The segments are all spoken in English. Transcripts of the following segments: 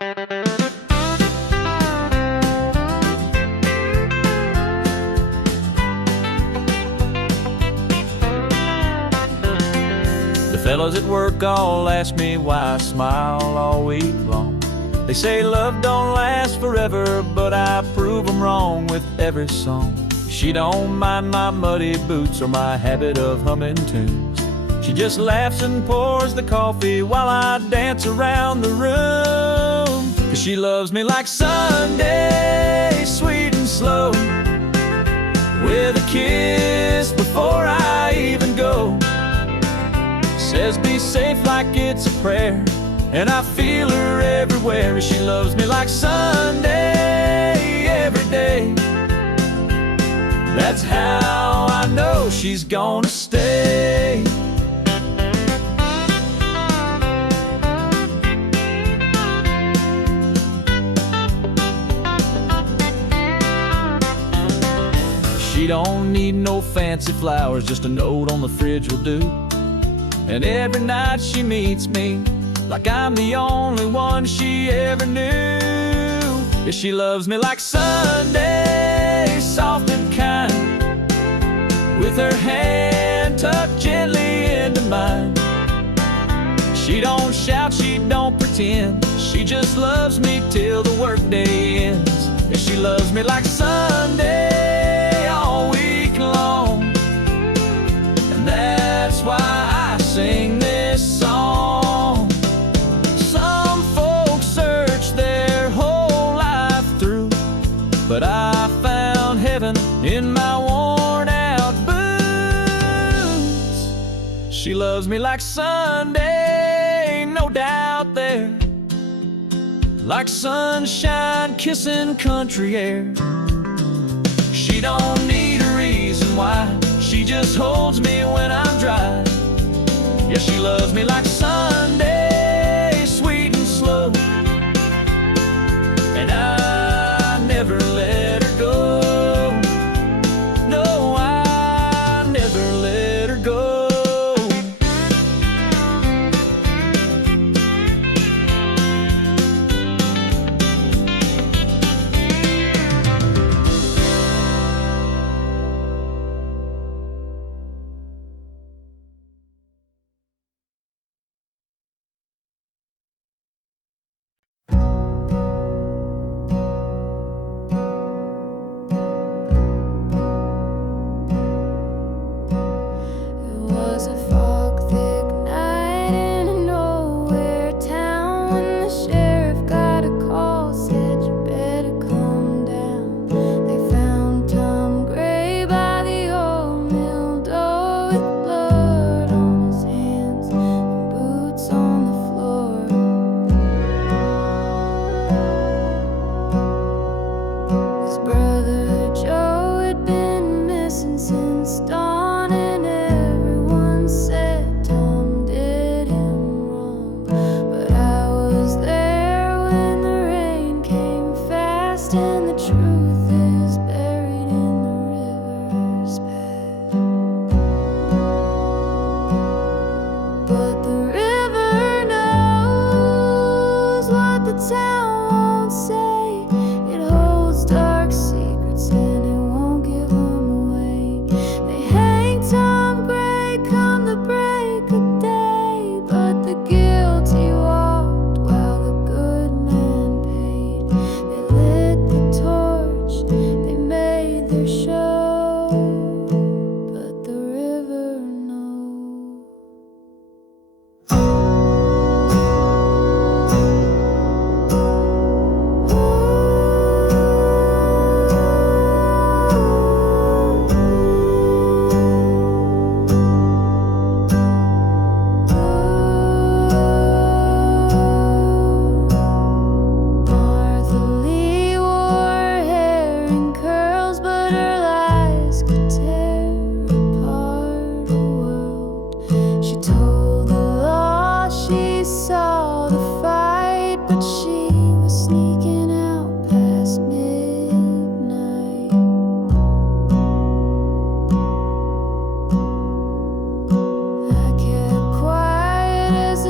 The fellas at work all ask me why I smile all week long. They say love don't last forever, but I prove them wrong with every song. She don't mind my muddy boots or my habit of humming tunes. She just laughs and pours the coffee while I dance around the room. 'Cause she loves me like Sunday, sweet and slow, with a kiss before I even go. Says be safe like it's a prayer, and I feel her everywhere. She loves me like Sunday, every day. That's how I know she's gonna stay. She don't need no fancy flowers, just a note on the fridge will do. And every night she meets me like I'm the only one she ever knew. Yeah, she loves me like Sunday, soft and kind, with her hand tucked gently into mine. She don't shout, she don't pretend, she just loves me till the workday ends. Yeah, she loves me like Sunday, all week long. And that's why I sing this song. Some folks search their whole life through, but I found heaven in my worn out boots. She loves me like Sunday, no doubt there, like sunshine kissing country air. She don't need a reason why, she just holds me when I'm dry. Yeah, she loves me like Sunday, sweet and slow, and I never let her go. No, I never let her go.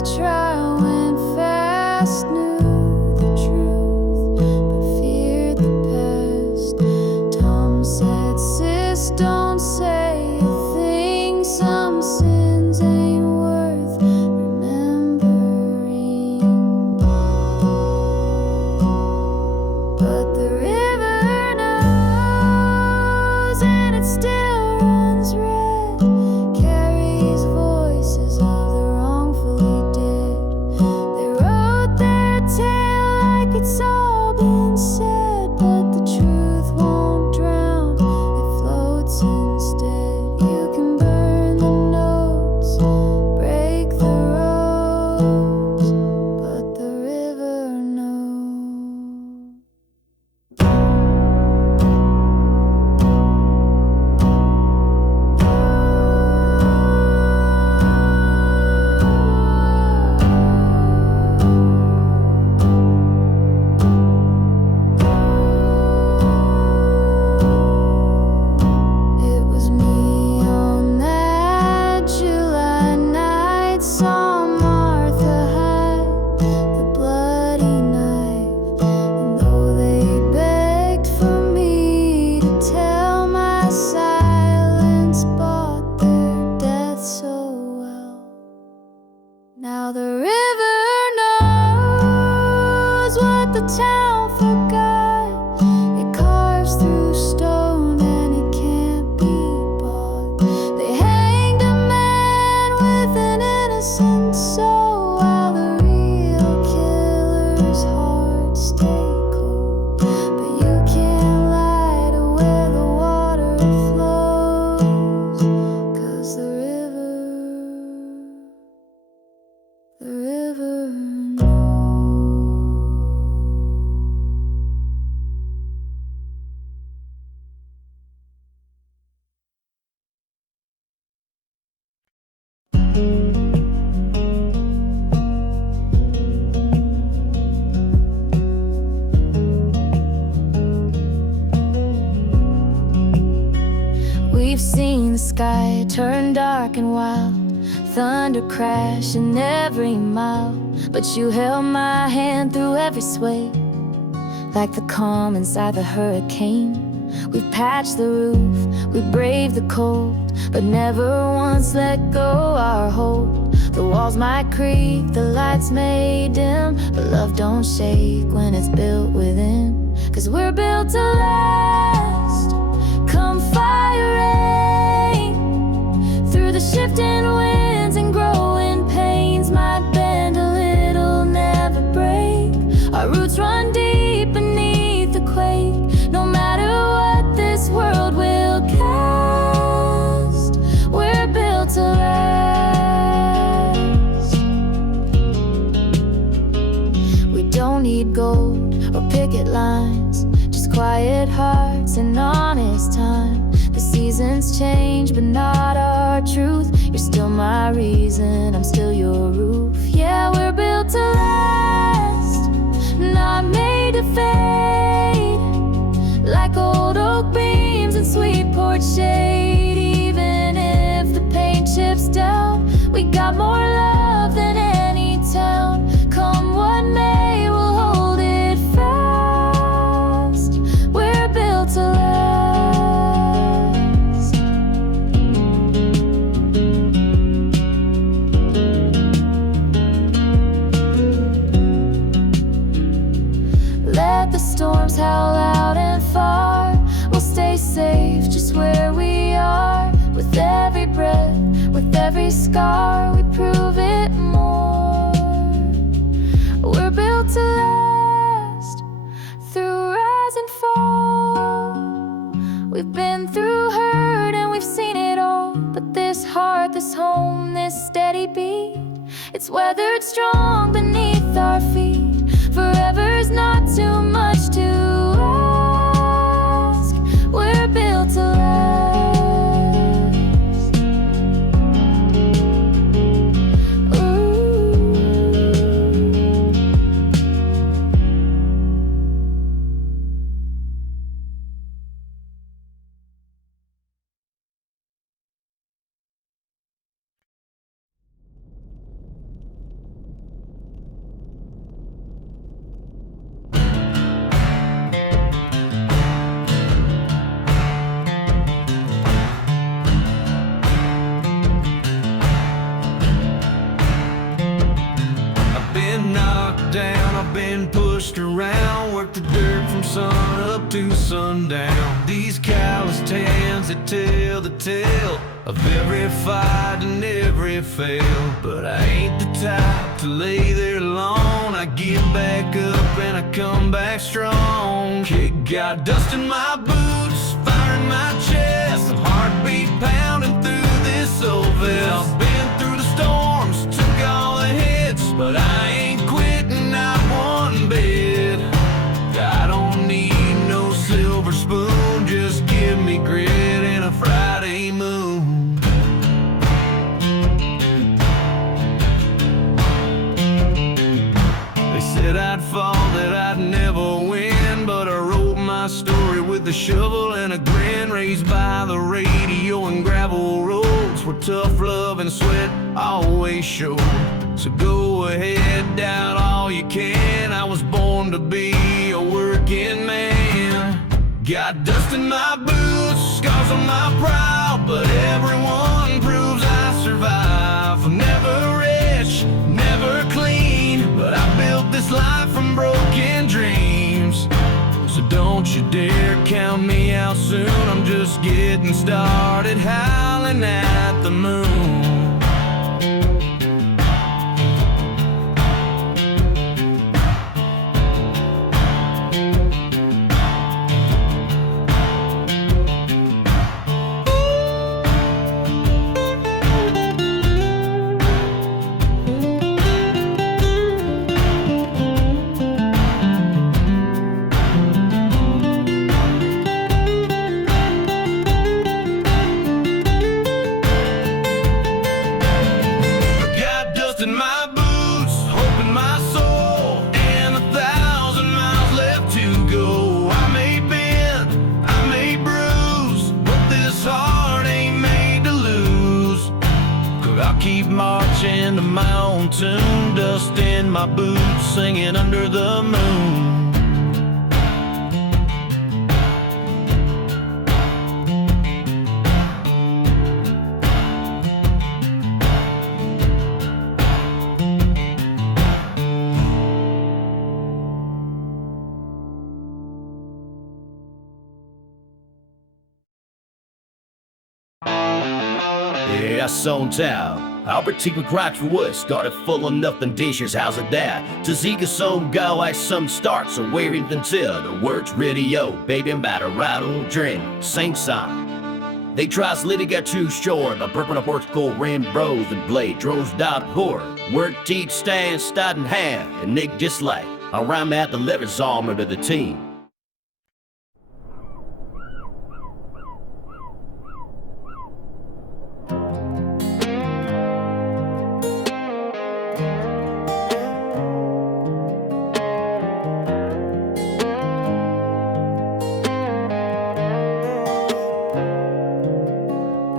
trial went fast, knew the the town forgot. It carves through stone and it can't be bought. They hanged a man with an innocent soul, while the real killer's heart stayed cold. But you can't lie to where the water flows, 'cause the river knows. We've seen the sky turn dark and wild, thunder crash in every mile. But you held my hand through every sway, like the calm inside the hurricane. We've patched the roof, we braved the cold, but never once let go our hold. The walls might creak, the lights may dim, but love don't shake when it's built within. 'Cause we're built to last, come fire rain. Through the shifting winds and growing pains, might bend a little, never break. Our roots run deep beneath the quake. No matter what this world will cast, we're built to last. We don't need gold or picket lines, just quiet hearts and honest time. The seasons change, but not our truth. You're still my reason, I'm still your roof. Yeah, we're built to last, not made to fade. Like old oak beams and sweet porch shade. Even if the paint chips down, we got more love than any town. Come what may, we'll hold it fast. We're built to last. Let the storms howl out and far. We'll stay safe just where we are. With every breath, with every scar, we prove it more. We're built to last, through rise and fall. We've been through hurt and we've seen it all. But this heart, this home, this steady beat, it's weathered strong beneath our feet. Forever's not too much to ask. We're built to last. Ooh. Down, I've been pushed around, worked the dirt from sun up to sundown. These calloused hands that tell the tale of every fight and every fail. But I ain't the type to lay there alone. I get back up and I come back strong. Kick got dust in my boots, fire in my chest, a heartbeat pounding through this old vest. I've been through the storms, took all the hits, but I ain't quitting, not one bit. I don't need no silver spoon, just give me grit and a Friday moon. They said I'd fall, that I'd never win, but I wrote my story with a shovel and a grin. Raised by the radio and gravel roads, where tough love and sweat always showed. So go ahead, doubt all you can. I was born to be a working man. Got dust in my boots, scars on my brow, but everyone proves I survive. I'm never rich, never clean, but I built this life from broken dreams. So don't you dare count me out soon. I'm just getting started, howling at the moon. Keep marching to my own tune, dust in my boots, singing under the moon. Yeah, I saw town. Albert T. McCratch for wood started full of nothing dishes, how's it that? To Zika song go as some starts, so where even till the words radio, baby, I'm about to rattle, drink, sing song. They try to get too short, but burping up works cold ran bros and blade, droves dot horror. Word teach stand, stud in hand, and Nick just like, around at the lever's armor to the team.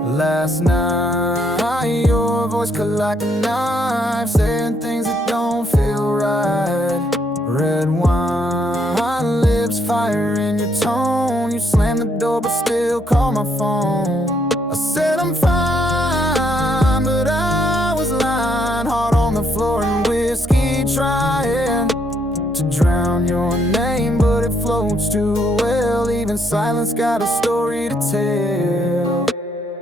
Last night, your voice cut like a knife, saying things that don't feel right. Red wine, lips, fire in your tone. You slammed the door but still call my phone. I said I'm fine, but I was lying. Heart on the floor and whiskey trying to drown your name, but it floats too well. Even silence got a story to tell.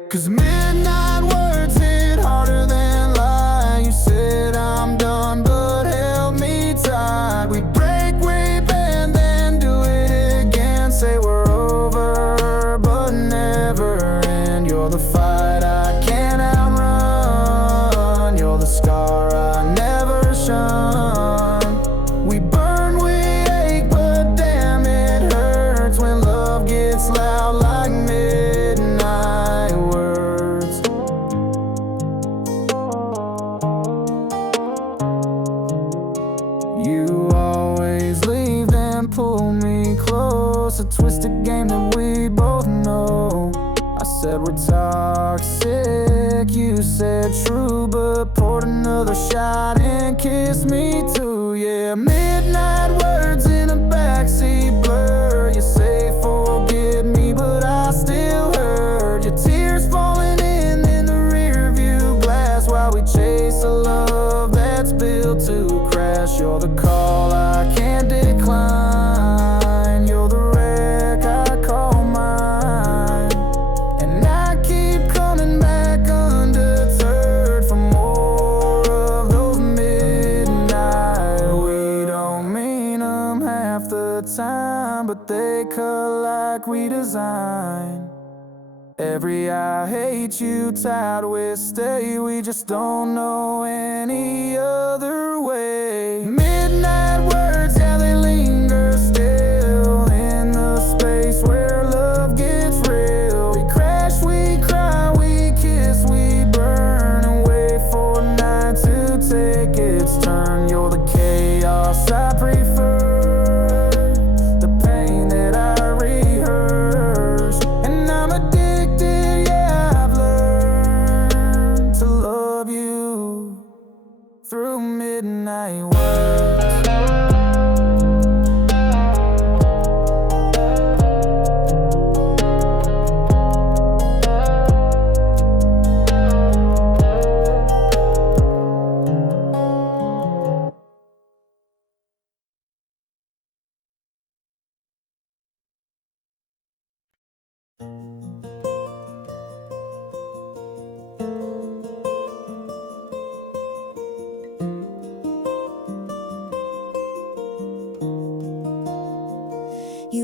'Cause midnight words hit harder than lie. You said I'm done but held me tight. We break, we bend, then do it again. Say we're over but never end. You're the fight I can't outrun. You're the scar I never shun. We burn, we ache, but damn it hurts when love gets loud like midnight words. You always leave then pull me close. A twisted game that we both know. I said we're toxic, you said true, but poured another shot and kissed me too. Yeah, midnight words in a backseat blur. You say forgive me, but I still hurt. Your tears falling in the rear view glass while we chase a love that's built to crash. You're the call I can't decline. You're the wreck I call mine. And I keep coming back undeterred for more of those midnight. We don't mean them half the time, but they cut like we design. Every I hate you tied with stay. We just don't know any other way. Midnight words, yeah, they linger still in the space where love gets real. We crash, we cry, we kiss, we burn, and wait for night to take its turn. You're the chaos I prefer, the pain that I rehearse. And I'm addicted, yeah, I've learned to love you through midnight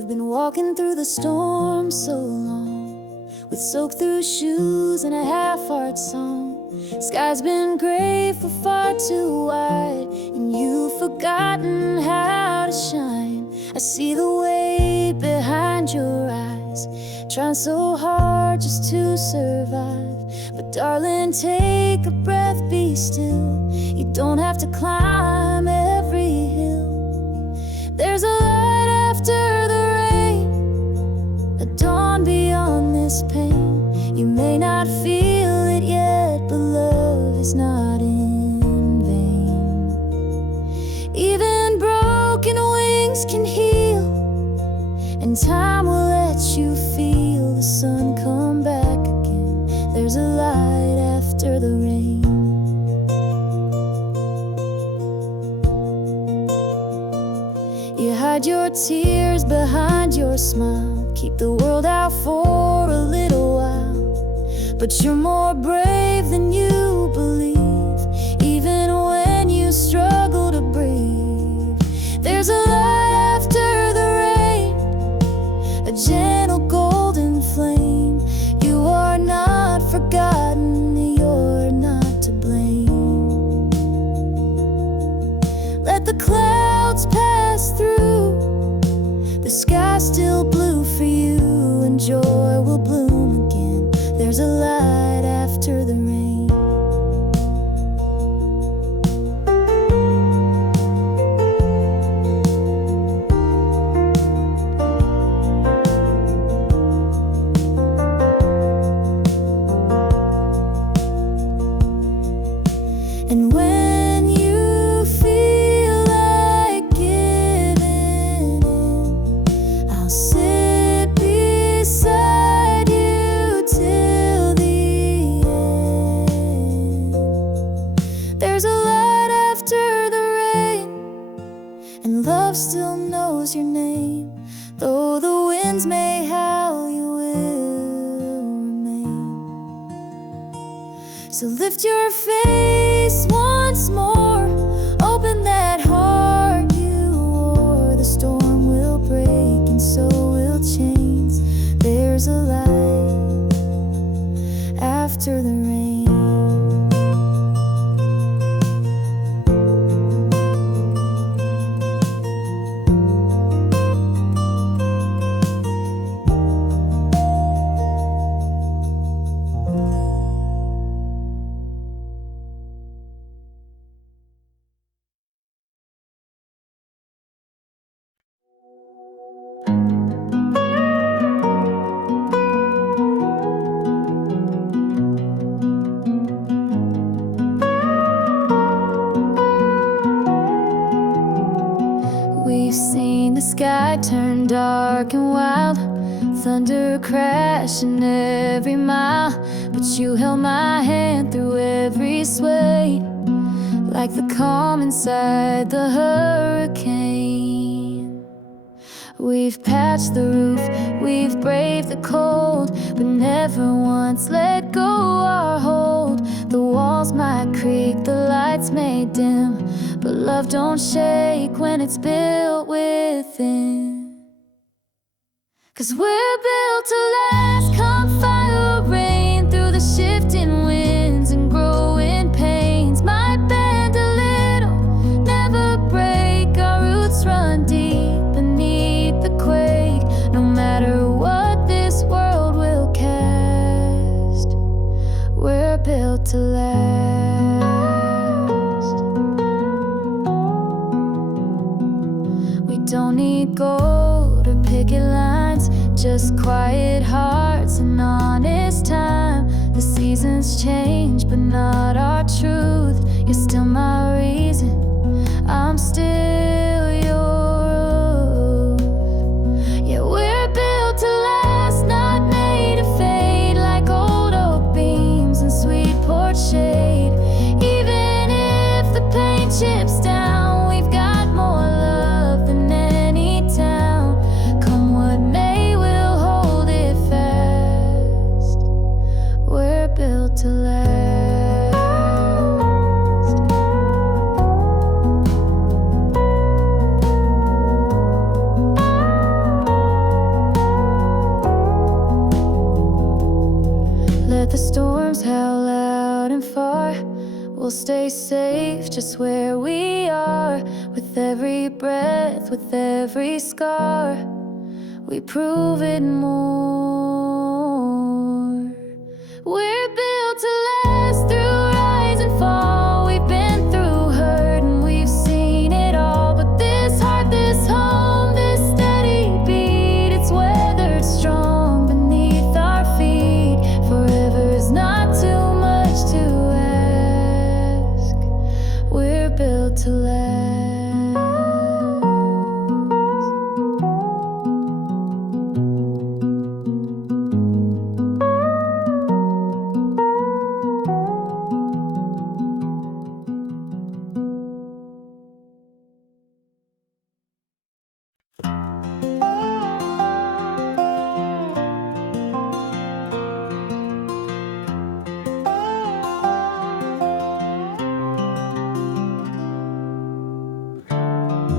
been walking through the storm so long, with soaked-through shoes and a half-heart song. Sky's been gray for far too wide, and you've forgotten how to shine. I see the weight behind your eyes, trying so hard just to survive. But darling, take a breath, be still. You don't have to climb every hill. There's a light after the rain, a dawn beyond this pain. You may not feel it yet, but love is not in vain. Even broken wings can heal, and time will let you feel the sun come back again. There's a light after the rain. You hide your tears behind your smile, keep the world out for a little while. But you're more brave than you believe, even when you struggle to breathe. There's a light after the rain, a gentle golden flame. You are not forgotten, you're not to blame. Let the clouds pass through, the sky's still blue for you, and joy will bloom again. There's a light after the rain. And when you feel like giving in, I'll sit beside you till the end. There's a light after the rain, and love still knows your name. Though the winds may howl, you will remain. So lift your face once more, open that heart you wore. The storm will break and so will chains. There's a light after the rain. We've seen the sky turn dark and wild, thunder crashing every mile. But you held my hand through every sway, like the calm inside the hurricane. We've patched the roof, we've braved the cold, but never once let go our hold. The walls might creak, the lights may dim, but love don't shake when it's built within. 'Cause we're built to last, come fire or rain, through the shifting winds and growing pains. Might bend a little, never break, our roots run deep beneath the quake. No matter what this world will cast, we're built to last. We don't need gold or picket lines, just quiet hearts and honest time. The seasons change, but not our truth. You're still my reason, I'm still yours. Yeah, we're built to last, not made to fade, like old oak beams and sweet porch shade. Even if the paint chips down, we've got more love than any town. Come what may, we'll hold it fast. We're built to last. stay safe just where we are. With every breath, with every scar, we prove it more. We're built to last through rise and fall. We've been through hurt and we've seen it all. But this heart, this home, this steady beat, it's weathered strong beneath our feet. Forever is not too much to ask. We're built to last.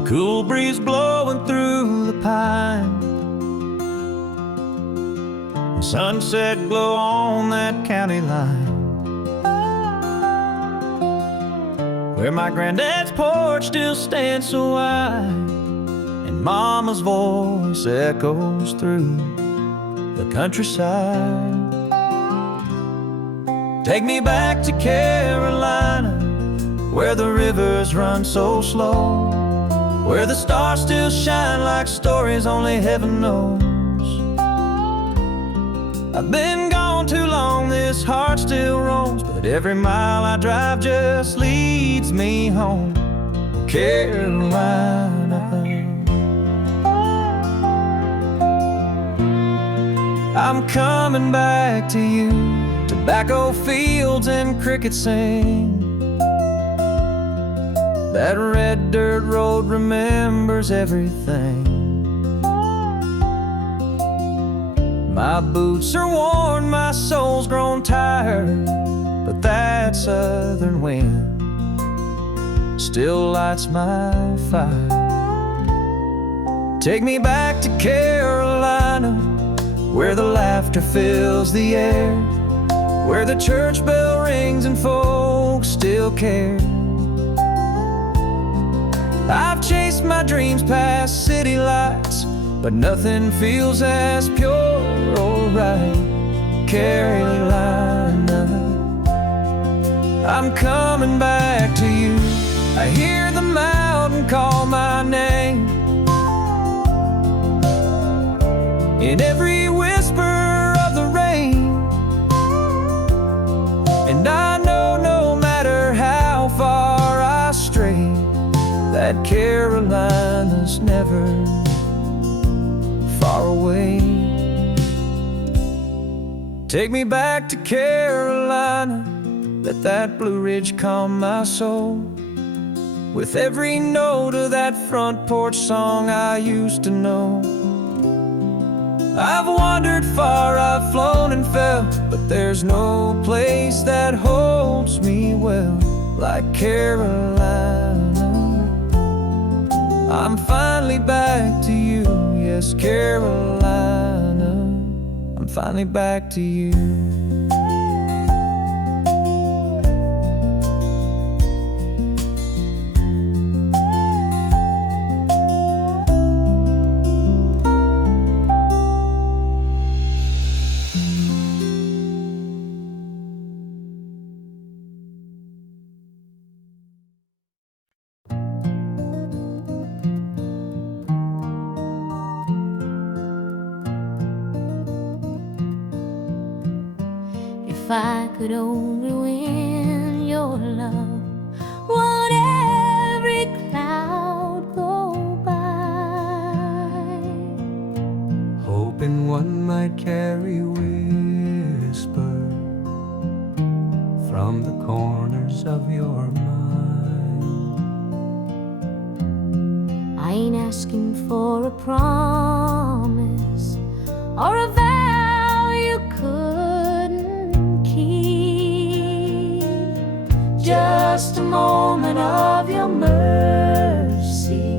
Cool breeze blowing through the pine, sunset glow on that county line, where my granddad's porch still stands so wide, and mama's voice echoes through the countryside. Take me back to Carolina, where the rivers run so slow, where the stars still shine like stories only heaven knows. I've been gone too long, this heart still roams, but every mile I drive just leads me home. Carolina, I'm coming back to you. Tobacco fields and crickets sing. That red dirt road remembers everything. My boots are worn, my soul's grown tired, but that southern wind still lights my fire. Take me back to Carolina, where the laughter fills the air, where the church bell rings and folks still care. I've chased my dreams past city lights, but nothing feels as pure or right. Carolina, I'm coming back to you. I hear the mountain call my name, in every whisper of the rain. And I know no matter how far I stray, that Carolina's never far away. Take me back to Carolina, let that Blue Ridge calm my soul, with every note of that front porch song I used to know. I've wandered far, I've flown and fell, but there's no place that holds me well like Carolina. I'm finally back to you, yes, Carolina, I'm finally back to you. If I could only win your love, would every cloud go by? Hoping one might carry whisper from the corners of your mind. I ain't asking for a promise or a vow you couldn't keep, just a moment of your mercy.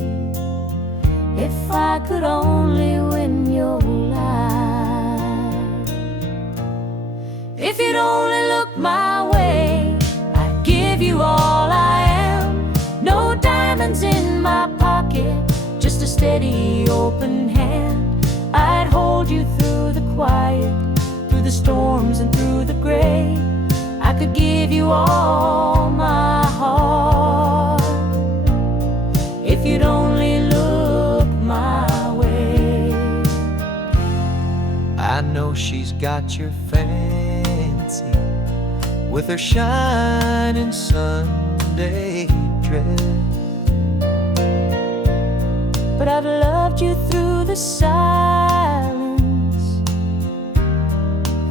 If I could only win your life, if you'd only look my way, I'd give you all steady open hand. I'd hold you through the quiet, through the storms and through the gray. I could give you all my heart if you'd only look my way. I know she's got your fancy with her shining Sunday dress, but I've loved you through the silence,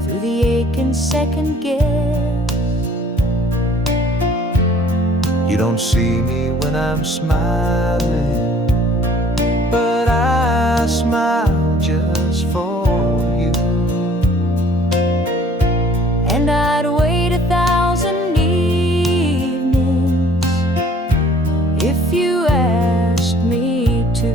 through the ache and second guess. You don't see me when I'm smiling, but I smile just for you. And I'd wait 1,000 evenings if you asked me to.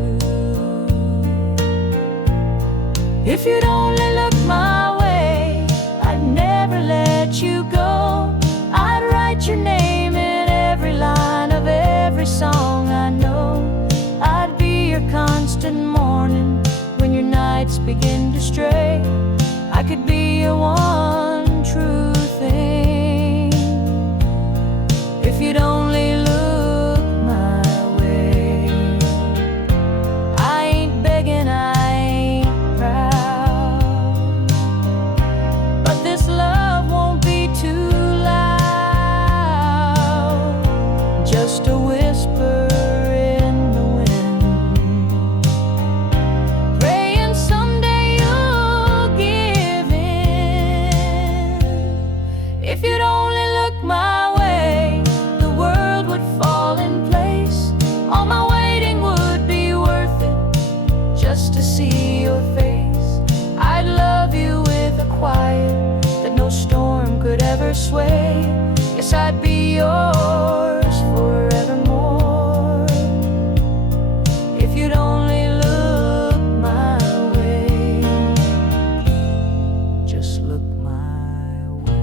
If you'd only look my way, I'd never let you go. I'd write your name in every line of every song I know. I'd be your constant morning when your nights begin to stray. I could be your one true thing if you'd only look my way. I ain't begging, I ain't proud, but this love won't be too loud. Just a whisper in the wind, praying someday you'll give in. If you'd only look my way, the world would fall in place. All my waiting would be worth it just to see your face. I'd love you with a quiet that no storm could ever sway. Yes, I'd be yours forevermore if you'd only look my way. Just look my way.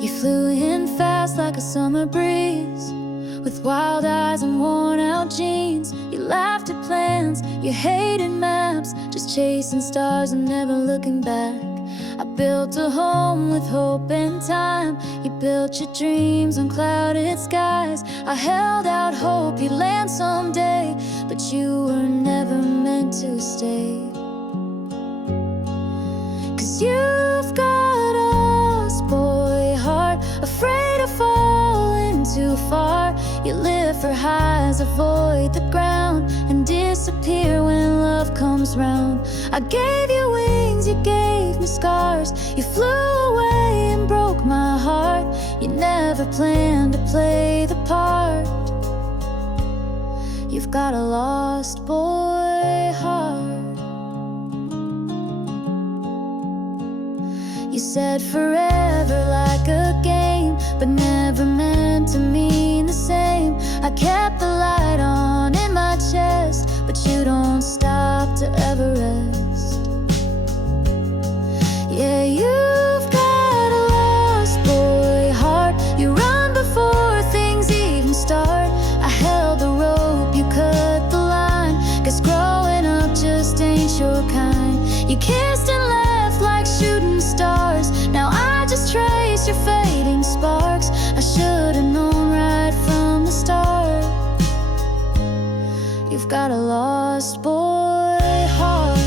You flew in fast like a summer breeze, with wild eyes and worn out jeans. You laughed at plans, you hated maps, just chasing stars and never looking back. I built a home with hope and time. You built your dreams on clouded skies. I held out hope you'd land someday, but you were never meant to stay. 'Cause you've got a boy heart, afraid of falling too far. You live for highs, avoid the ground, and disappear when love comes round. I gave you wings, you gave me scars. You flew away and broke my heart. You never planned to play the part. You've got a lost boy heart. You said forever like a game, but never meant to mean the same. I kept the light on in my chest, but you don't stop to ever rest. Yeah, you've got a lost boy heart. You run before things even start. I held the rope, you cut the line. Guess growing up just ain't your kind. You kissed and left like shooting stars. Now I just trace your fading sparks. I should've known right from the start. You've got a lost boy heart.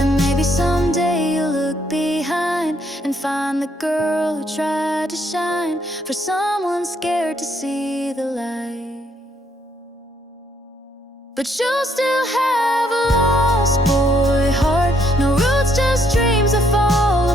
And maybe someday you'll look behind and find the girl who tried to shine for someone scared to see the light. But you'll still have a lost boy heart. No roots, just dreams that fall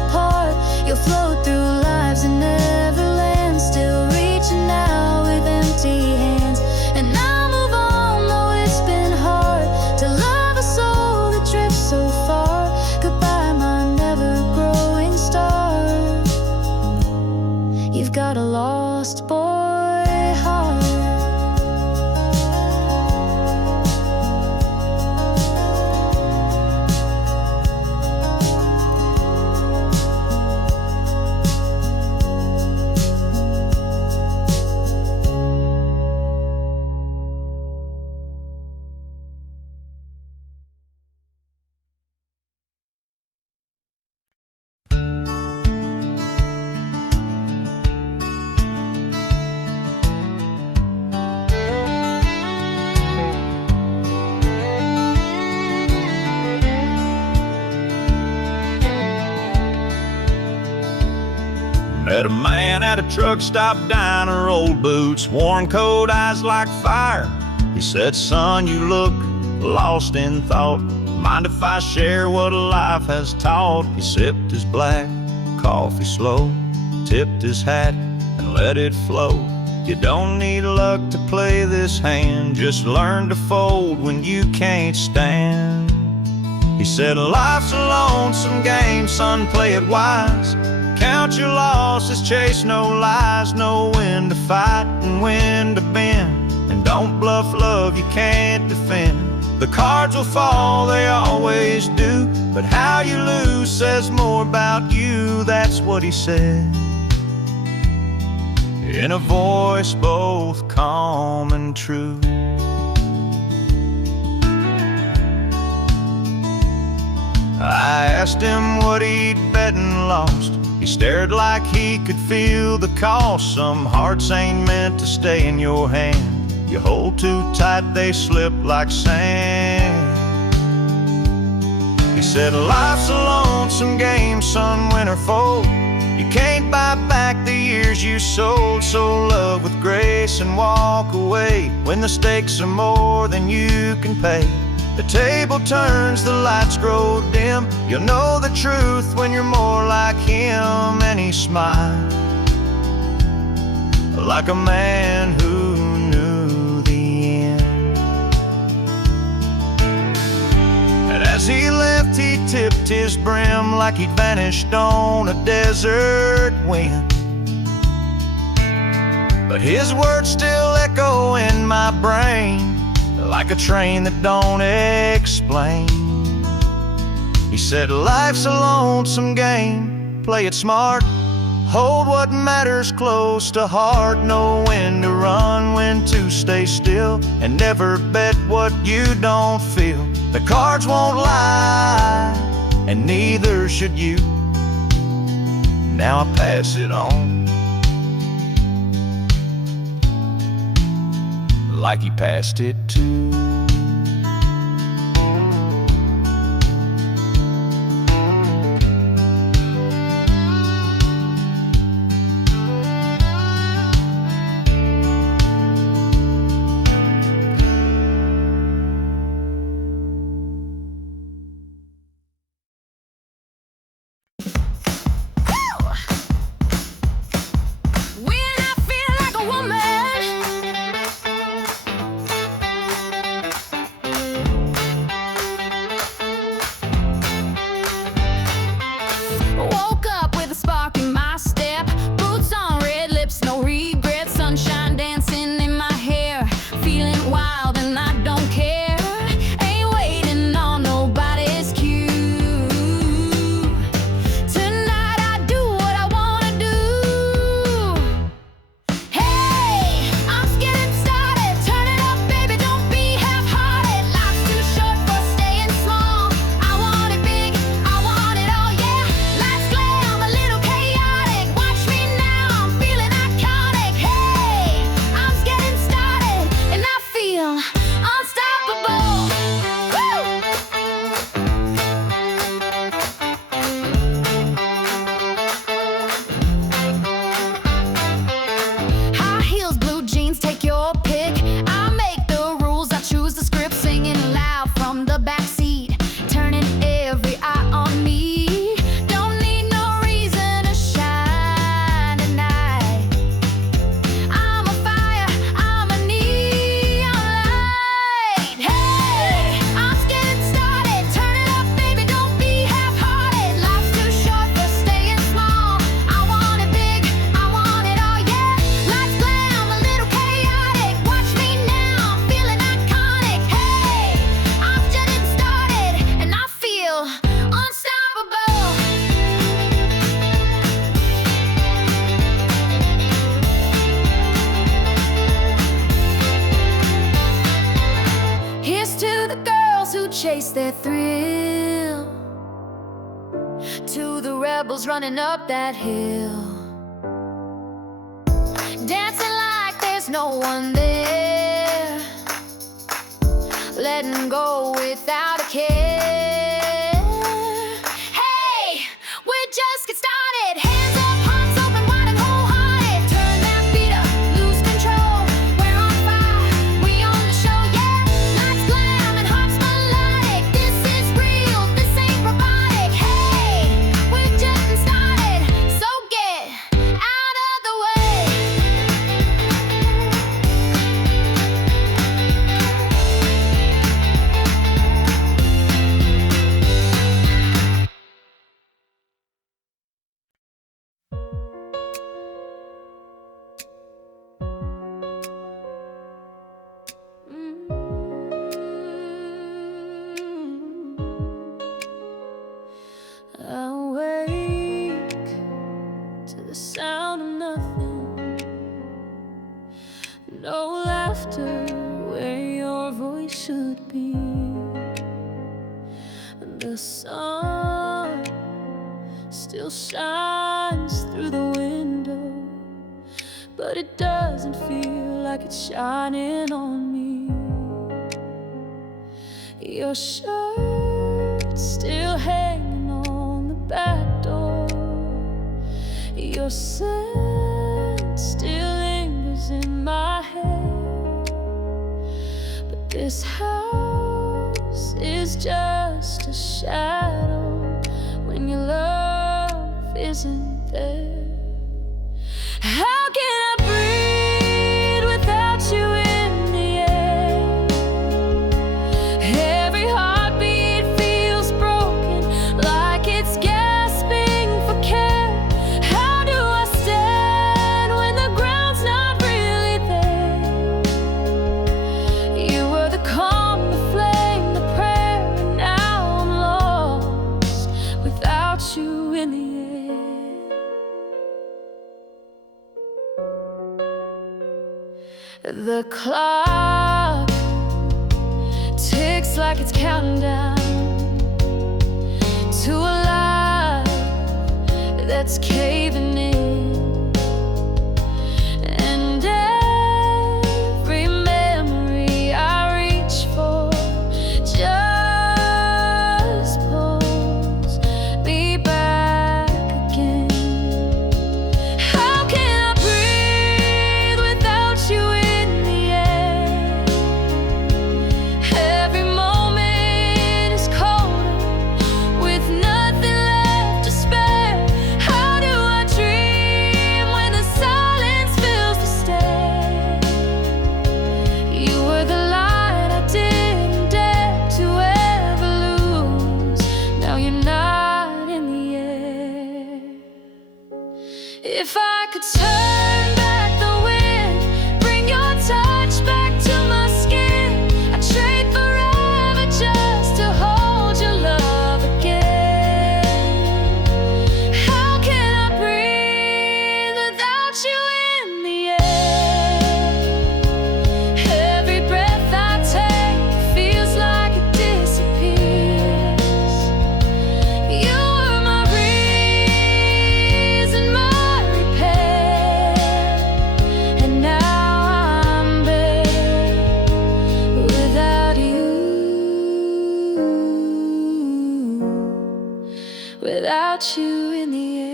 Met a man at a truck stop diner, old boots, worn coat, eyes like fire. He said, son, you look lost in thought. Mind if I share what life has taught? He sipped his black coffee slow, tipped his hat and let it flow. You don't need luck to play this hand, just learn to fold when you can't stand. He said, life's a lonesome game, son, play it wise. Count your losses, chase no lies. Know when to fight and when to bend, and don't bluff love you can't defend. The cards will fall, they always do, but how you lose says more about you. That's what he said, in a voice both calm and true. I asked him what he'd bet and lost. He stared like he could feel the cost. Some hearts ain't meant to stay in your hand. You hold too tight, they slip like sand. He said, life's a lonesome game, son, win or fold. You can't buy back the years you sold. So love with grace and walk away when the stakes are more than you can pay. The table turns, the lights grow dim. You'll know the truth when you're more like him. And he smiled like a man who knew the end. And as he left, he tipped his brim like he'd vanished on a desert wind. But his words still echo in my brain, like a train that don't explain. He said, life's a lonesome game, play it smart. Hold what matters close to heart. Know when to run, when to stay still, and never bet what you don't feel. The cards won't lie, and neither should you. Now I pass it on, like he passed it too. chase their thrill, to the rebels running up that hill, dancing like there's no one there, letting go without a care. Hey, we're just getting started. Hands up, hearts open wide. sound of nothing, no laughter where your voice should be. The sun still shines through the window, but it doesn't feel like it's shining on me. Your shirt still hanging on the back door, your scent still lingers in my head, but this house is just a shadow when your love isn't there. How can I breathe without you in the air? Every heartbeat feels broken, like it's gasping for care. How do I stand when the ground's not really there? You were the calm, the flame, the prayer, and now I'm lost without you in the air. The clock ticks like it's counting down to a life that's caving in, and every memory I reach for just pulls me back again. How can I breathe without you in the air? Every moment is colder with nothing left to spare. How do I dream when the silence fills the stair? You were the light I didn't dare to ever lose. Now you're not in the air. If I could turn back the wind, bring your touch back to my skin, I'd trade forever just to hold your love again. How can I breathe without you in the air? Every breath I take feels like it disappears. You were my reason, my repair, and now I'm bare without you, without you in the air.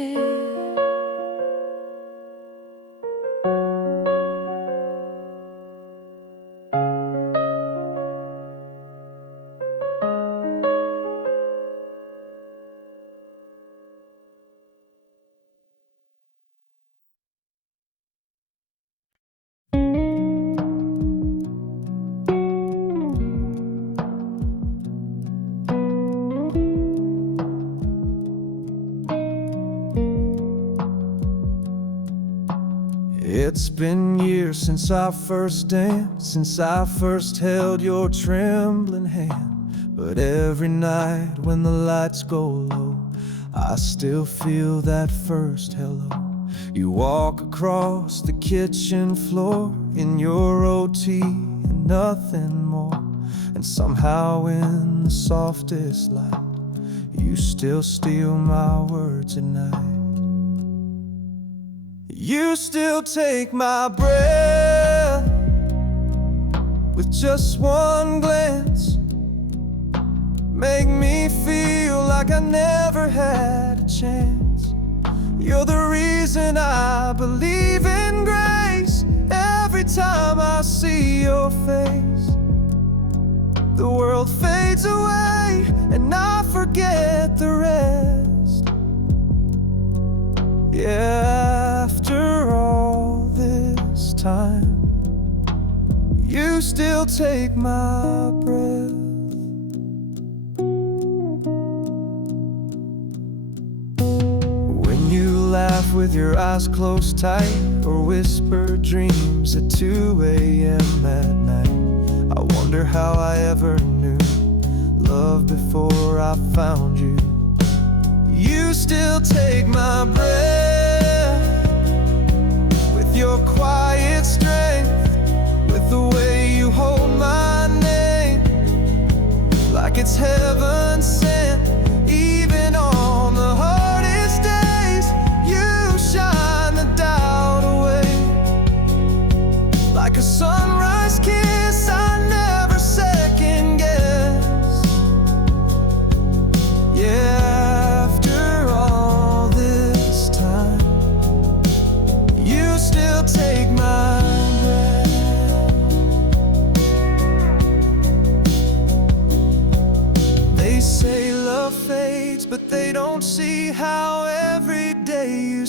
It's been years since our first dance, since I first held your trembling hand. But every night when the lights go low, I still feel that first hello. You walk across the kitchen floor in your OT and nothing more, and somehow in the softest light, you still steal my words at night. You still take my breath with just one glance, make me feel like I never had a chance. You're the reason I believe in grace. Every time I see your face, the world fades away and I forget the rest. Yeah, after all this time, you still take my breath. When you laugh with your eyes closed tight, or whisper dreams at 2 a.m. at night, I wonder how I ever knew love before I found you. You still take my breath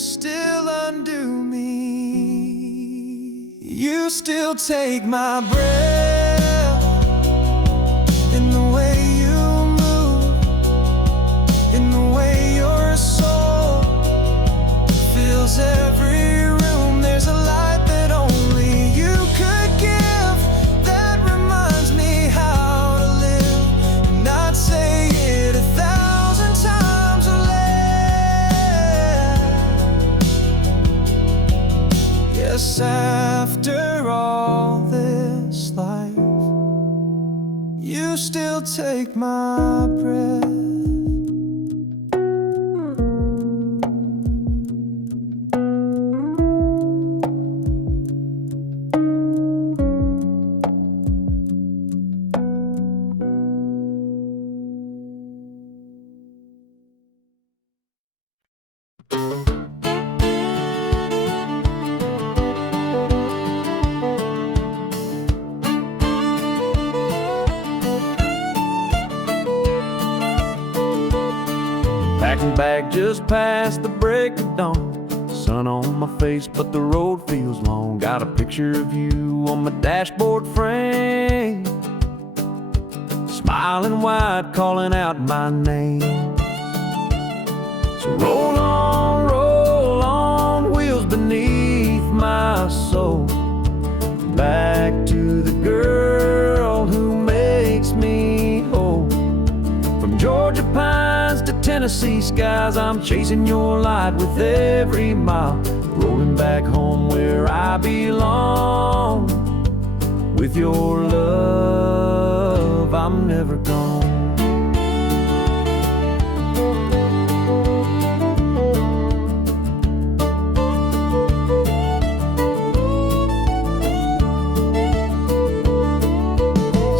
still undo me. You still take my breath in the way you move, in the way your soul fills every room. There's a light that only you could give that reminds me how to live and not say it 1,000 times or less. Yes, after all this life, you still take my breath. Packing bag just past the break of dawn. Sun on my face, but the road feels long. Got a picture of you on my dashboard frame, smiling wide, calling out my name. So roll on, wheels beneath my soul, back to the girl who makes me whole. From Georgia pines to Tennessee skies, I'm chasing your light with every mile. Rolling back home where I belong. With your love, I'm never gone.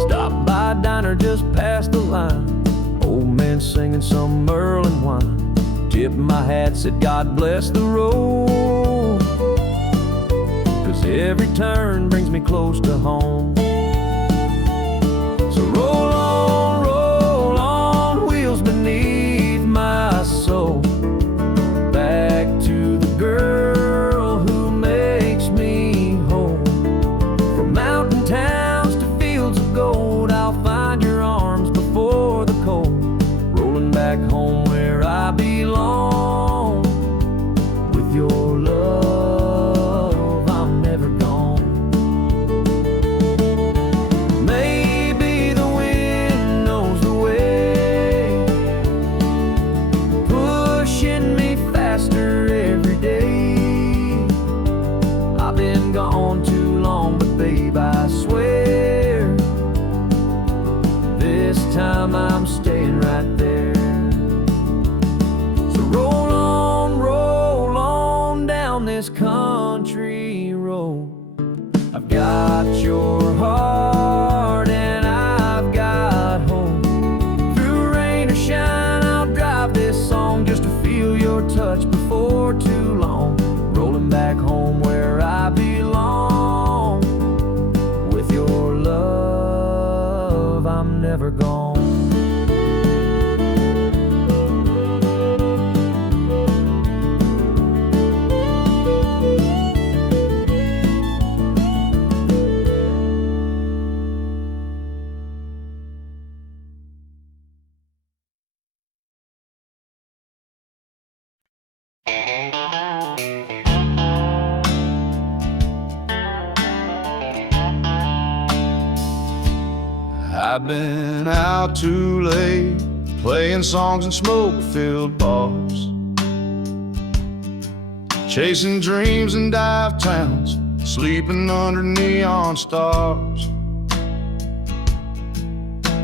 Stop by a diner just past the line. Old man singing some Merlin wine. Tipped my hat, said God bless the road, 'cause every turn brings me close to home. So roll on, wheels beneath my soul, back to the girl who makes me whole. From mountain towns to fields of gold, I'll find your arms before the cold. Rolling back home where I belong. With your love, I'm never gone. Maybe the wind knows the way, pushing me faster every day. I've been gone too long, but babe, I swear this time I'm staying right there. So roll on down this country road. I've got your heart and I've got home. Through rain or shine, I'll drive this song just to feel your touch before too long. Rolling back home where I belong. With your love, I'm never gone. I've been out too late, playing songs in smoke-filled bars, chasing dreams in dive towns, sleeping under neon stars.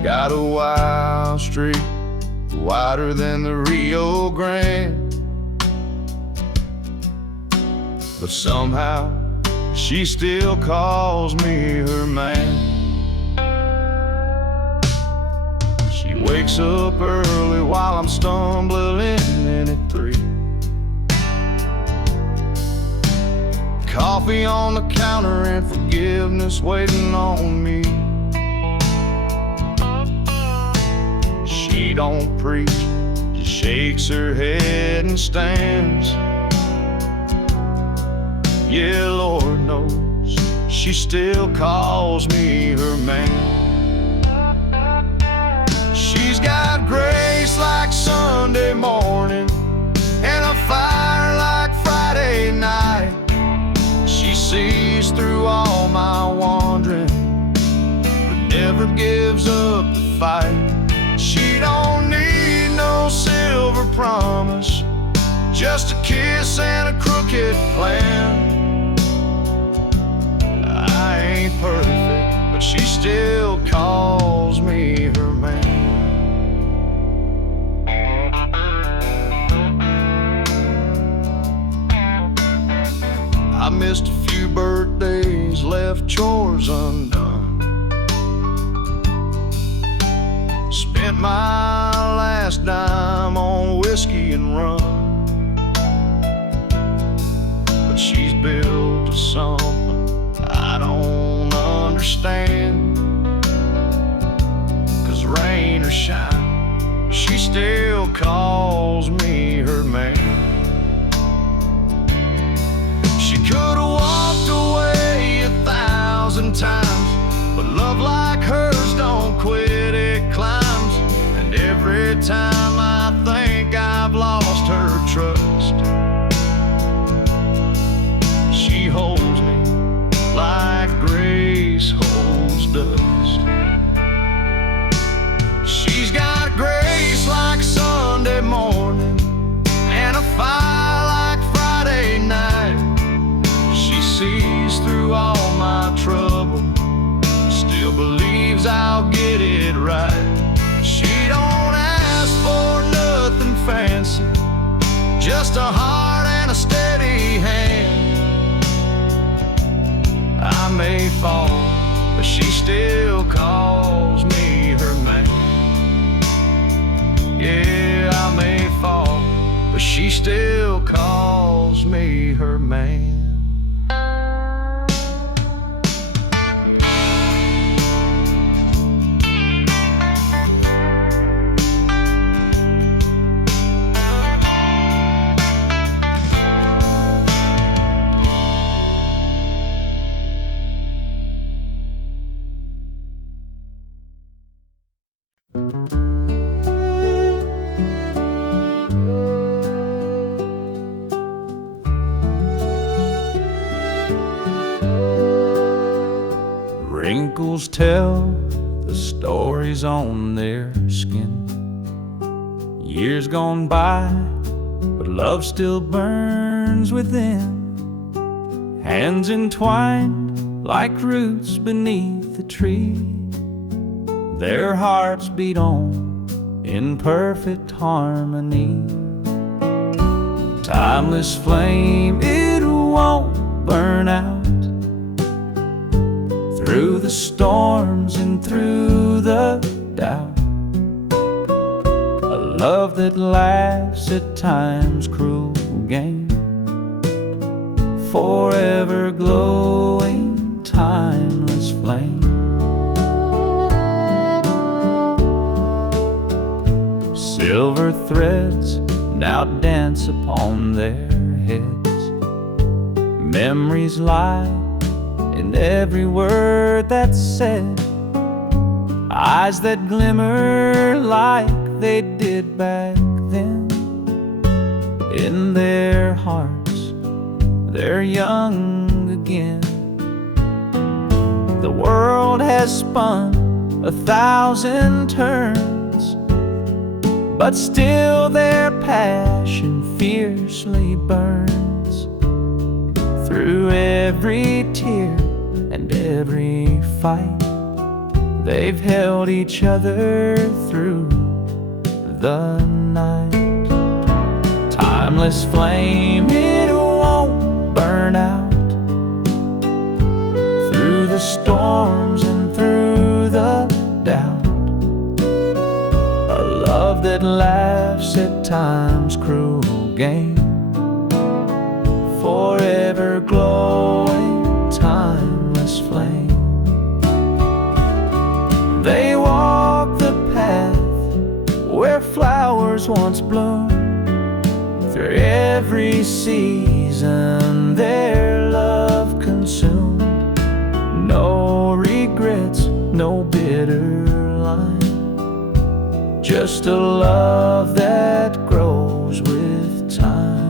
Got a wild streak, wider than the Rio Grande, but somehow she still calls me her man. She wakes up early while I'm stumbling in at 3. Coffee on the counter and forgiveness waiting on me. She don't preach, just shakes her head and stands. Yeah, Lord knows she still calls me her man. She's got grace like Sunday morning and a fire like Friday night. She sees through all my wandering, but never gives up the fight. She don't need no silver promise, just a kiss and a crooked plan. I ain't perfect, but she still calls me her man. I missed a few birthdays, left chores undone, spent my last dime on whiskey and rum. But she's built to something I don't understand, 'cause rain or shine, she still calls me her man. She could've walked away 1,000 times, but love like hers don't quit, it climbs. And every time I think I've lost her trust, she holds me like grace holds dust. She's got grace like Sunday morning and a fire like Friday night. She sees through all my trouble, still believes I'll get it right. She don't ask for nothing fancy, just a heart and a steady hand. I may fall, but she still calls me her man. Yeah, I may fall, but she still calls me her man. Wrinkles tell the stories on their skin. Years gone by, but love still burns within. Hands entwined like roots beneath the tree, their hearts beat on in perfect harmony. Timeless flame, it won't burn out, through the storms and through the doubt. A love that laughs at time's cruel game, forever glowing, timeless flame. Silver threads now dance upon their heads. Memories lie in every word that's said. Eyes that glimmer like they did back then. In their hearts, they're young again. The world has spun 1,000 turns, but still their passion fiercely burns. Through every tear and every fight, they've held each other through the night. Timeless flame, it won't burn out, through the storms and through the doubt. A love that laughs at time's cruel game, forever glowing, timeless flame. They walk the path where flowers once bloomed, through every sea bitter line. Just a love that grows with time.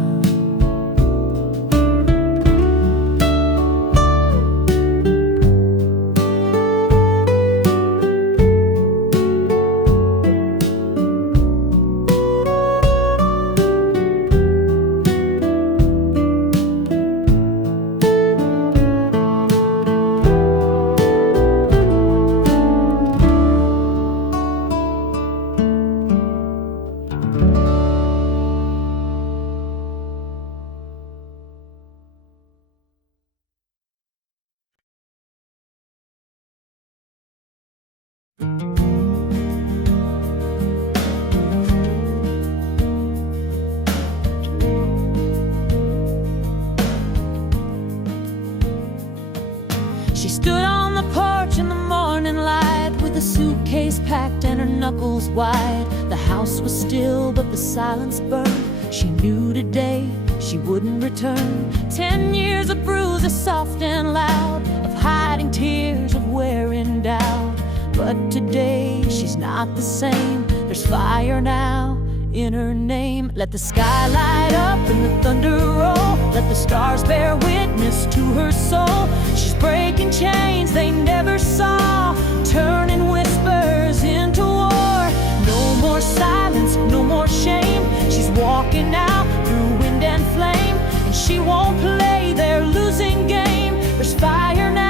She stood on the porch in the morning light with a suitcase packed and her knuckles wide. The house was still, but the silence burned. She knew today she wouldn't return. 10 years of bruises soft and loud, of hiding tears, of wearing doubt. But today she's not the same. There's fire now in her name. Let the sky light up and the thunder roll. Let the stars bear witness to her soul. She's breaking chains they never saw, turning whispers into war. No more silence, no more shame. She's walking out through wind and flame, and she won't play their losing game. There's fire now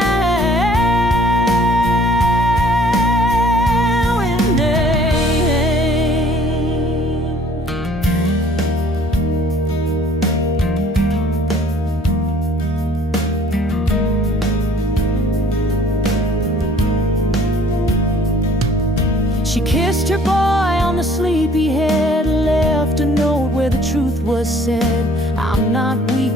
in name. She kissed her boy on the sleepy head, left a note where the truth was said. I'm not weak,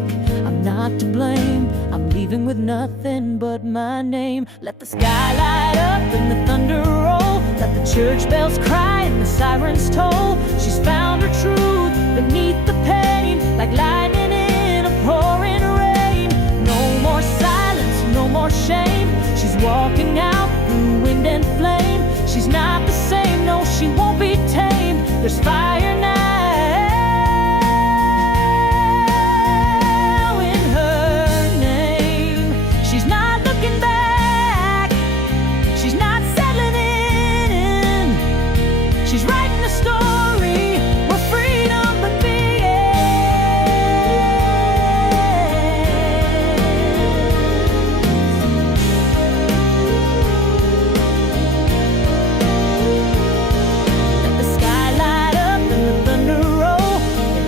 I'm not to blame. I'm leaving with nothing but my name. Let the sky light up and the thunder roll. Let the church bells cry and the sirens toll. She's found her truth beneath the pain, like lightning in a pouring rain. No more silence, no more shame. She's walking out through wind and flame. She's not the same, no, she won't be tamed. There's fire now in her name. She's not looking back, she's not settling in. She's writing a story where freedom begins. Let the sky light up and the thunder roll.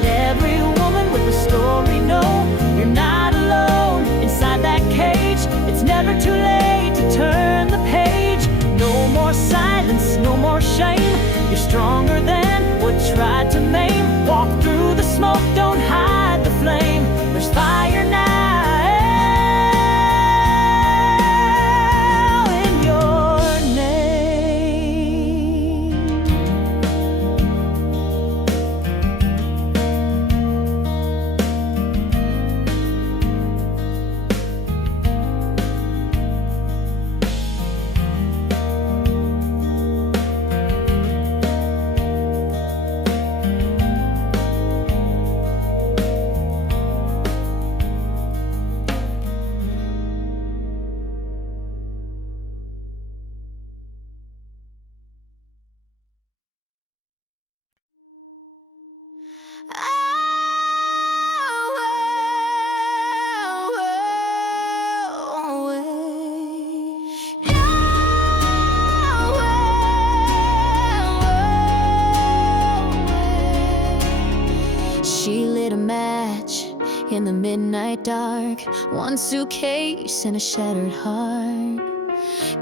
Let every woman with a story know you're not alone inside that cage. It's never too late to turn the page. No more silence, no more shame. You're stronger than what tried to maim. Walk through the smoke, don't hide the flame. There's fire now in your name. She lit a match in the midnight dark, one suitcase and a shattered heart.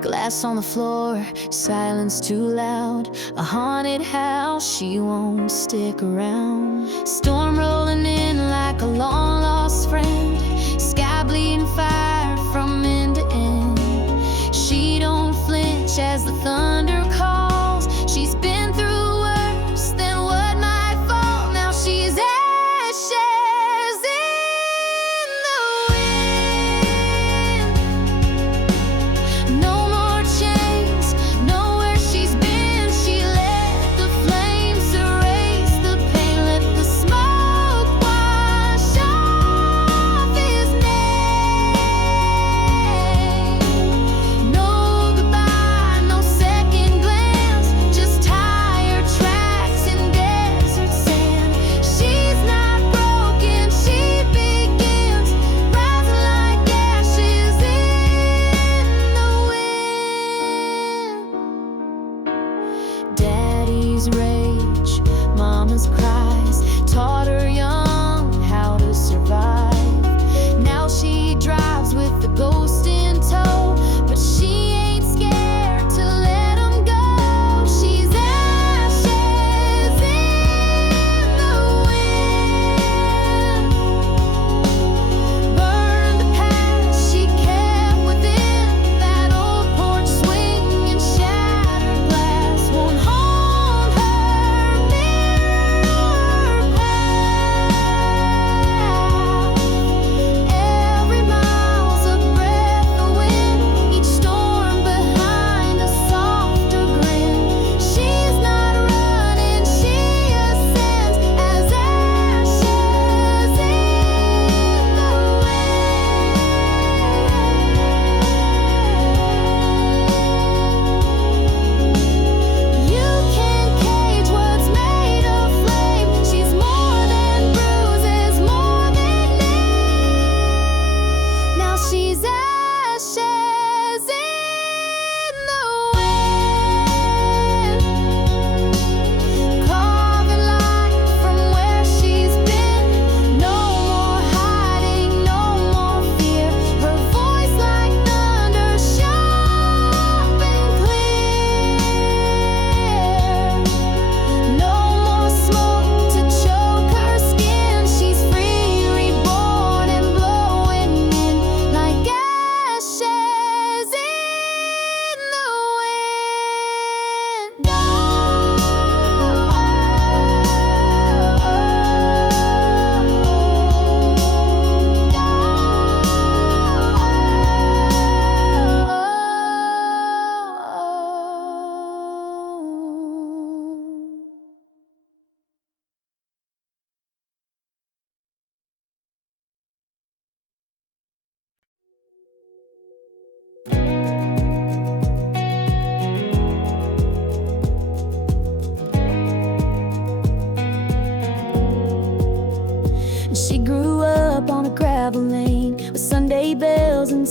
Glass on the floor, silence too loud. A haunted house, she won't stick around. Storm rolling in like a long lost friend. Sky bleeding fire from end to end. She don't flinch as the thunder calls. She's been through worse than what might fall. Now she's ashes in the wind. No more chains, no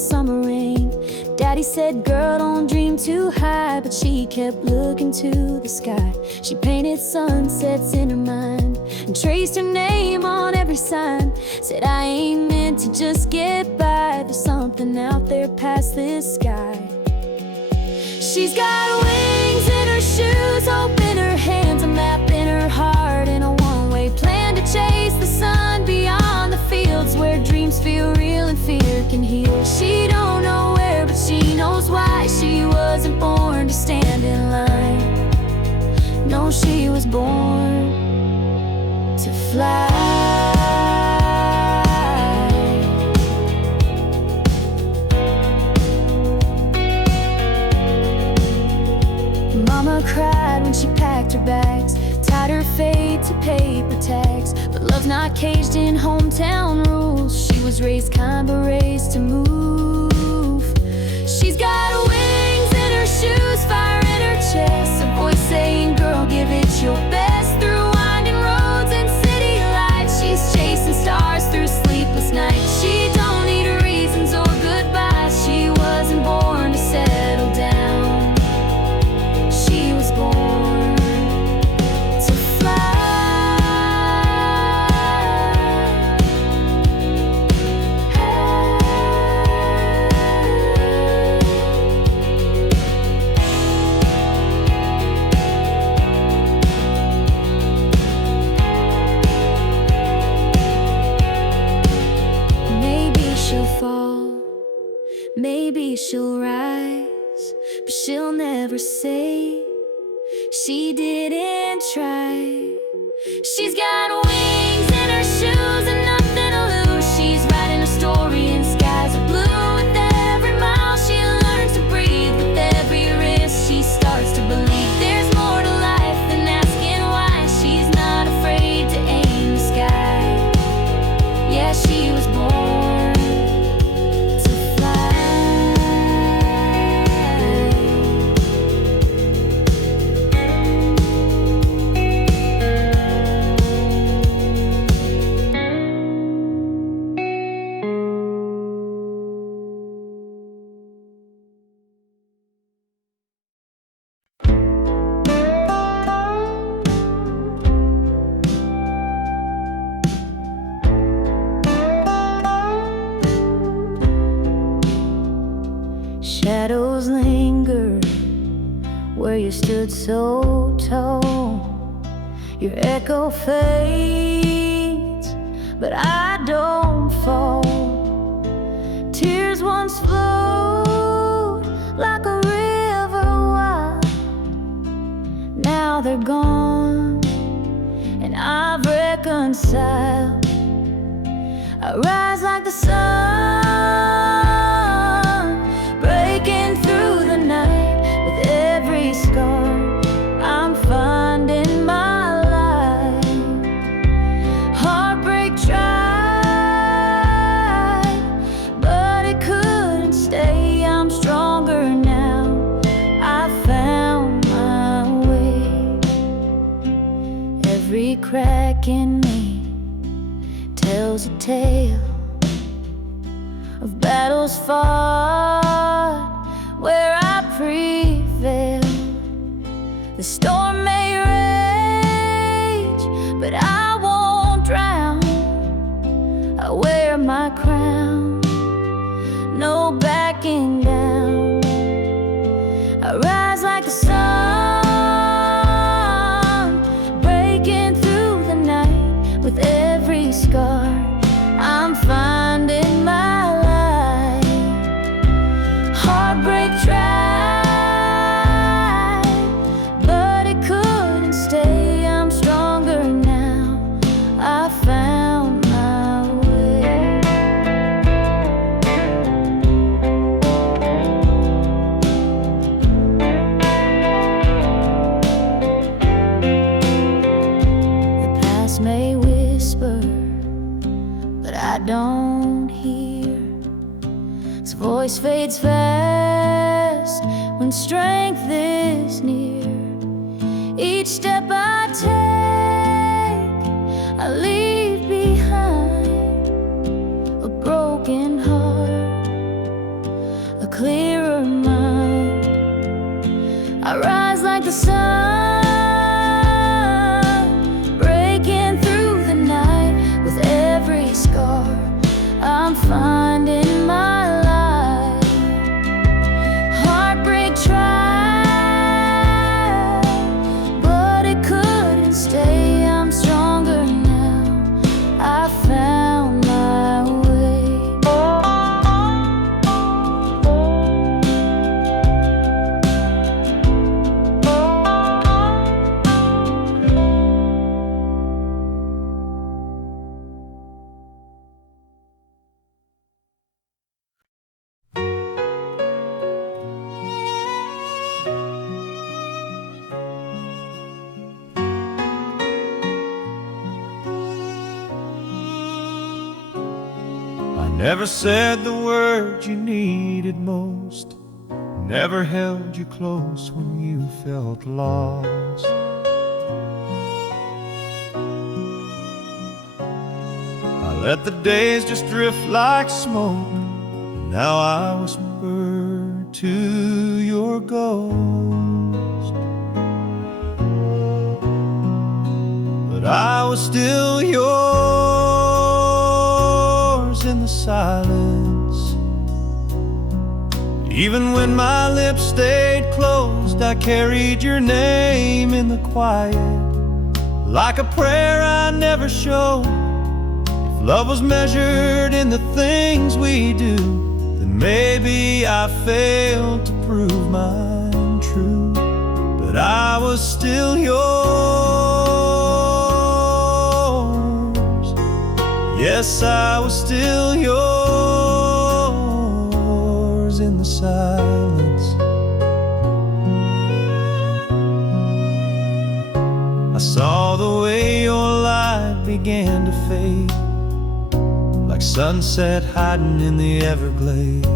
summer rain. Daddy said, girl, don't dream too high, but she kept looking to the sky. She painted sunsets in her mind and traced her name on every sign. Said, I ain't meant to just get by, there's something out there past this sky. She's got wings in her shoes, hope in her hands, a map in her heart, and a one-way plan to chase the sun beyond the fields where dreams feel real and fear can heal. She don't know where, but she knows why. She wasn't born to stand in line. No, she was born to fly. Mama cried when she packed her bags, tied her fate to paper tags. But love's not caged in hometown rules. She was raised kind but raised to move. She's got wings in her shoes, fire in her chest, a voice saying, girl, give it your best. Through winding roads and city lights, she's chasing stars through sleepless nights. She don't need reasons or goodbyes. She wasn't born to settle down. She was born to fly. Maybe she'll fall, maybe she'll rise, but she'll never say she didn't try. She's got wings in her shoes and nothing to lose. She's writing a story in skies of blue. With every mile she learns to breathe, with every risk she starts to believe there's more to life than asking why. She's not afraid to aim the sky. Yeah, she was born to fly. Shadows linger where you stood so tall. Your echo fades, but I don't fall. Tears once flowed like a river wide. Now they're gone, and I've reconciled. I rise like the sun, breaking through the night. With every scar, I'm finding my light. Heartbreak tried, but it couldn't stay. I'm stronger now, I found my way. Every crack in me tells a tale of battles fought where I prevail. The storm may rage, but I won't drown. I wear my crown, no backing down. I rise like the sun, breaking through the night. With every scar, I'm finding my light. Heartbreak tried, but it couldn't stay. I'm stronger now, I found my way. The past may whisper, but I don't hear. Its voice fades fast when strength is near. Each step I take, I leave behind a broken heart. clearer mind. I rise like the sun, breaking through the night. With every scar, I'm finding my light. Heartbreak tried, but it couldn't stay. I'm stronger now, I found my way. Never said the word you needed most, never held you close when you felt lost. I let the days just drift like smoke, and now I whisper to your ghost. But I was still yours in the silence. Even when my lips stayed closed, I carried your name in the quiet, like a prayer I never showed. If love was measured in the things we do, then maybe I failed to prove mine true. But I was still yours. Yes, I was still yours in the silence. I saw the way your light began to fade, like sunset hiding in the Everglades.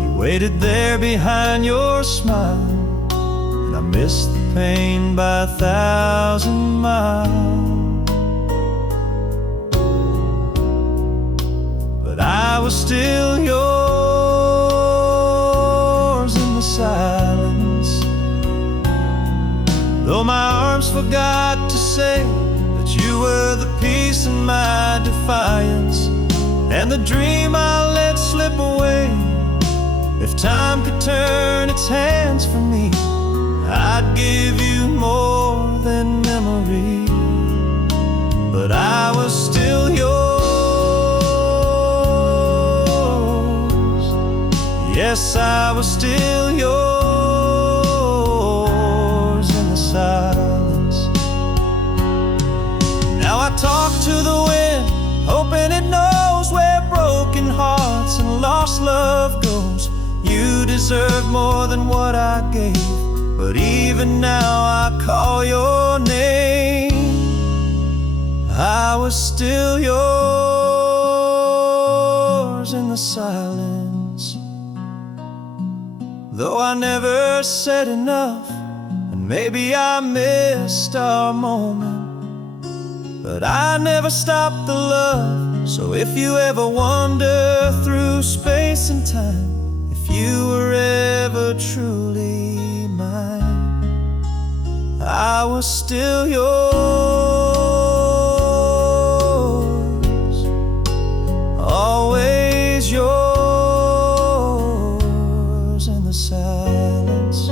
You waited there behind your smile, and I missed the pain by 1,000 miles. But I was still yours in the silence, though my arms forgot to say that you were the peace in my defiance, and the dream I let slip away. If time could turn its hands from me, I'd give you more than memory. But I was still yours. Yes, I was still yours in the silence. Now I talk to the wind, hoping it knows where broken hearts and lost love goes. You deserve more than what I gave, but even now I call your name. I was still yours in the silence, though I never said enough, and maybe I missed our moment, but I never stopped the love. So if you ever wander through space and time, if you were ever truly mine, I was still yours, always yours in the silence.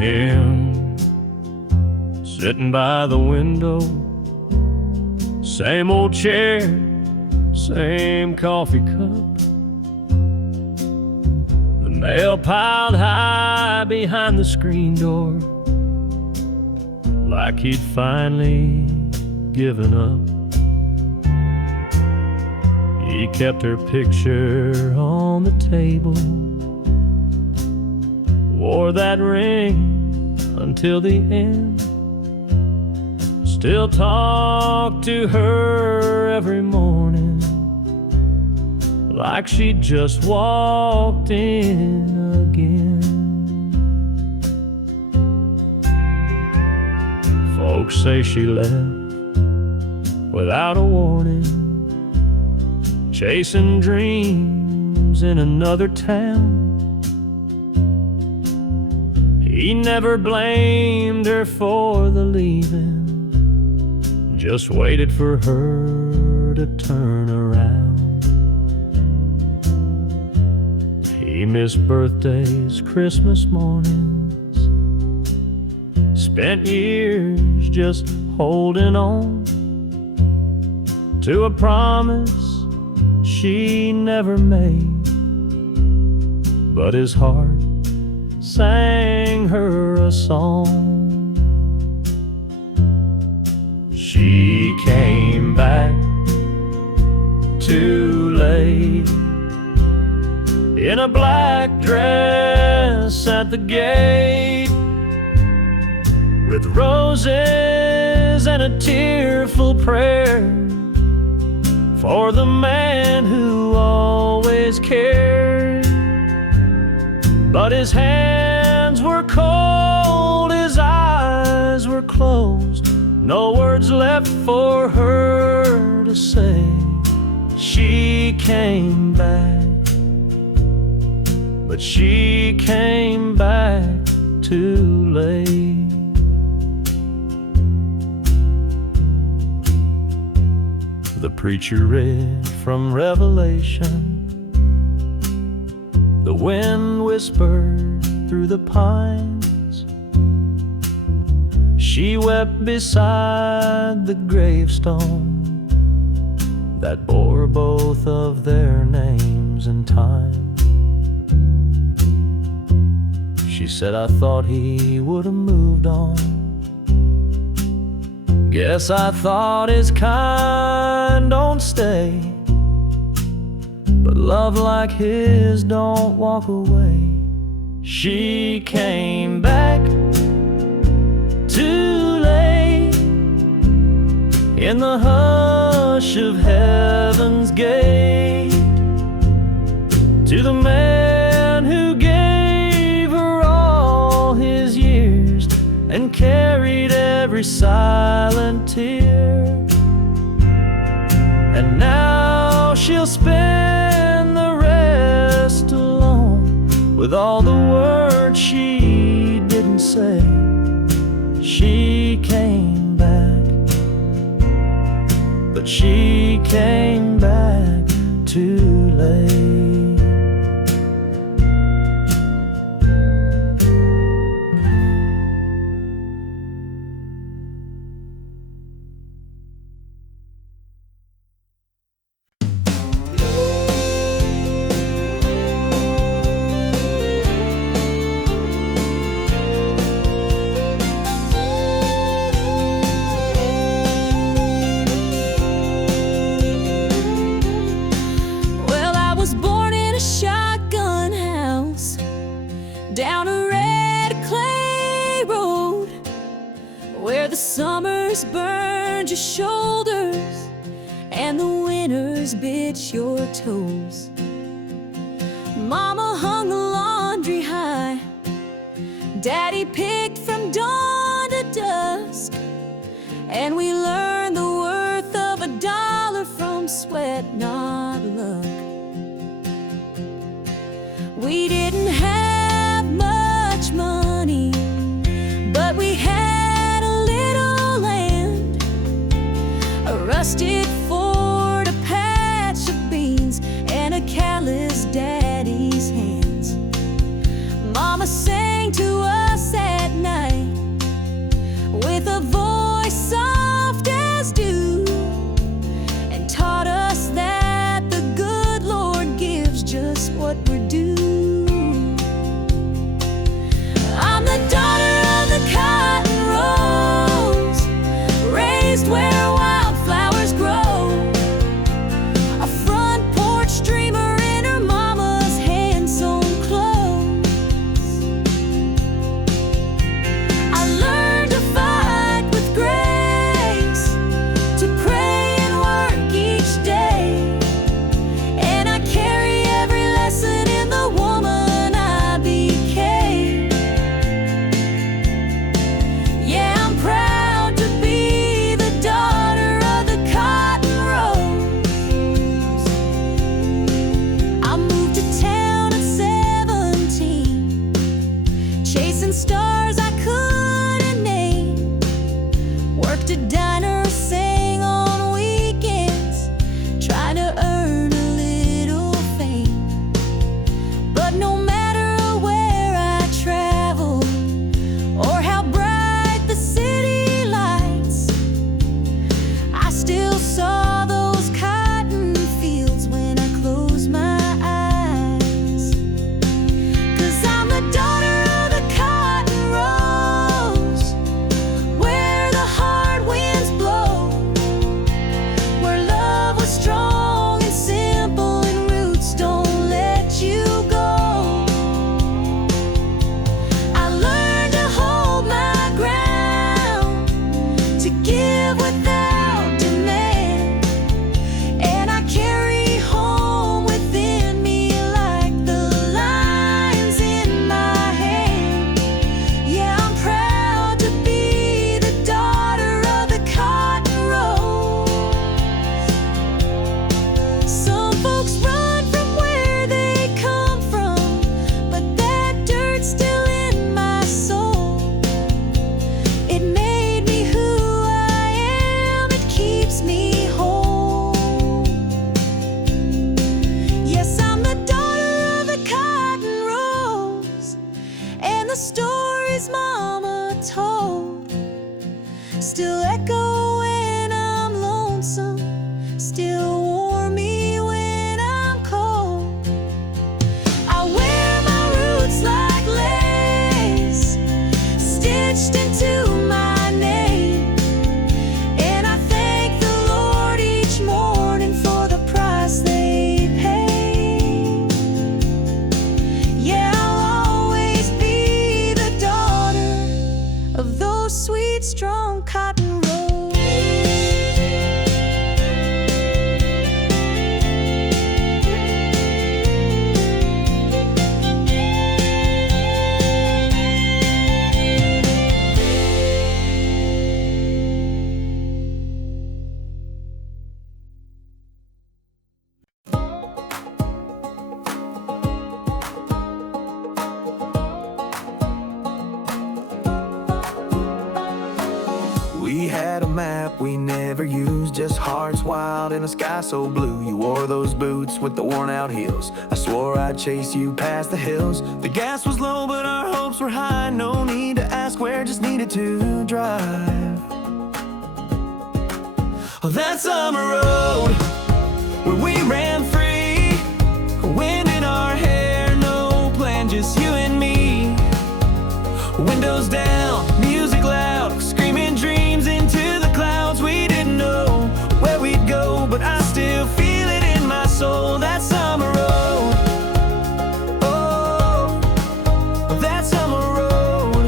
Him sitting by the window, same old chair, same coffee cup, the mail piled high behind the screen door, like he'd finally given up. She kept her picture on the table, wore that ring until the end, still talked to her every morning like she just walked in again. Folks say she left without a warning, chasing dreams in another town. He never blamed her for the leaving, just waited for her to turn around. He missed birthdays, Christmas mornings, spent years just holding on to a promise she never made, but his heart sang her a song. She came back too late in a black dress at the gate, with roses and a tearful prayer for the man who always cared. But his hands were cold, his eyes were closed, no words left for her to say. She came back, but she came back too late. The preacher read from Revelation. The wind whispered through the pines. She wept beside the gravestone that bore both of their names and time. She said, I thought he would have moved on. Guess I thought his kind don't stay, but love like his don't walk away. She came back too late in the hush of heaven's gate, to the man who gave her all his years and carried every silent tear. And now she'll spend the rest alone with all the words she didn't say. She came back, but she came back too late. Down a red clay road where the summers burned your shoulders and the winters bit your toes. Mama hung the laundry high, Daddy picked from dawn to dusk, and we learned the worth of $1 from sweat, not luck. We didn't have much money, but we had a little land, a rusted Ford, a patch of beans, and a callous daddy's hands. Mama sang to us at night with a voice soft as dew, and taught us that Folks run from where they come from, but that dirt's still in my soul. It made me who I am, it keeps me whole. Yes, I'm the daughter of the cotton rose, and the stories Mama told still echo when I'm lonesome, still warm me when I'm cold. I wear my roots like lace, stitched into my name, and I thank the Lord each morning for the price they pay. Yeah, I'll always be the daughter of those sweet, strong cotton rows. We had a map we never used, just hearts wild in a sky so blue. You wore those boots with the worn out heels. I swore I'd chase you past the hills. The gas was low but our hopes were high. No need to ask where, just needed to drive. Oh, that summer road where we ran free, wind in our hair, no plan, just you and me. Windows down, music loud, screaming dreams into the clouds. We didn't know where we'd go, but I still feel it in my soul. That summer road, oh, that summer road,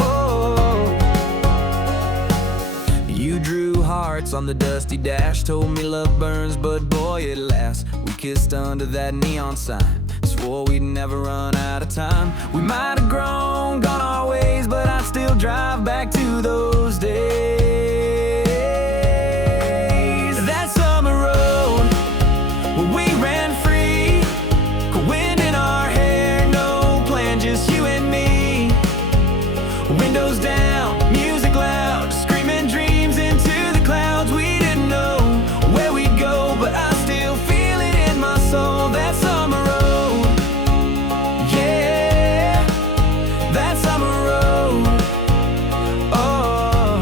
oh. You drew hearts on the dusty dash, told me love burns, but boy it lasts. We kissed under that neon sign, swore we'd never run out of time. We might have grown, gone our ways, but I'd still drive back to those days. That summer road where we ran free, wind in our hair, no plan, just you and me. Windows down, music loud, screaming dreams into the clouds. We didn't know where we'd go, but I still feel it in my soul. That summer road, yeah, that summer road, oh.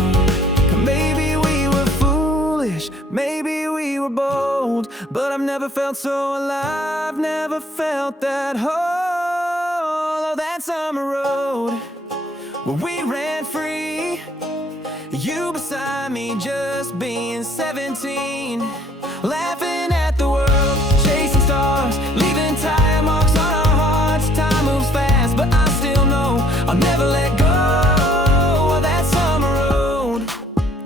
Maybe we were foolish, maybe we were bold, but I've never felt so alive, never felt that whole. Oh, that summer road where we ran free, you beside me just being 17, laughing at the world, chasing stars, leaving tire marks on our hearts. Time moves fast, but I still know I'll never let go of that summer road.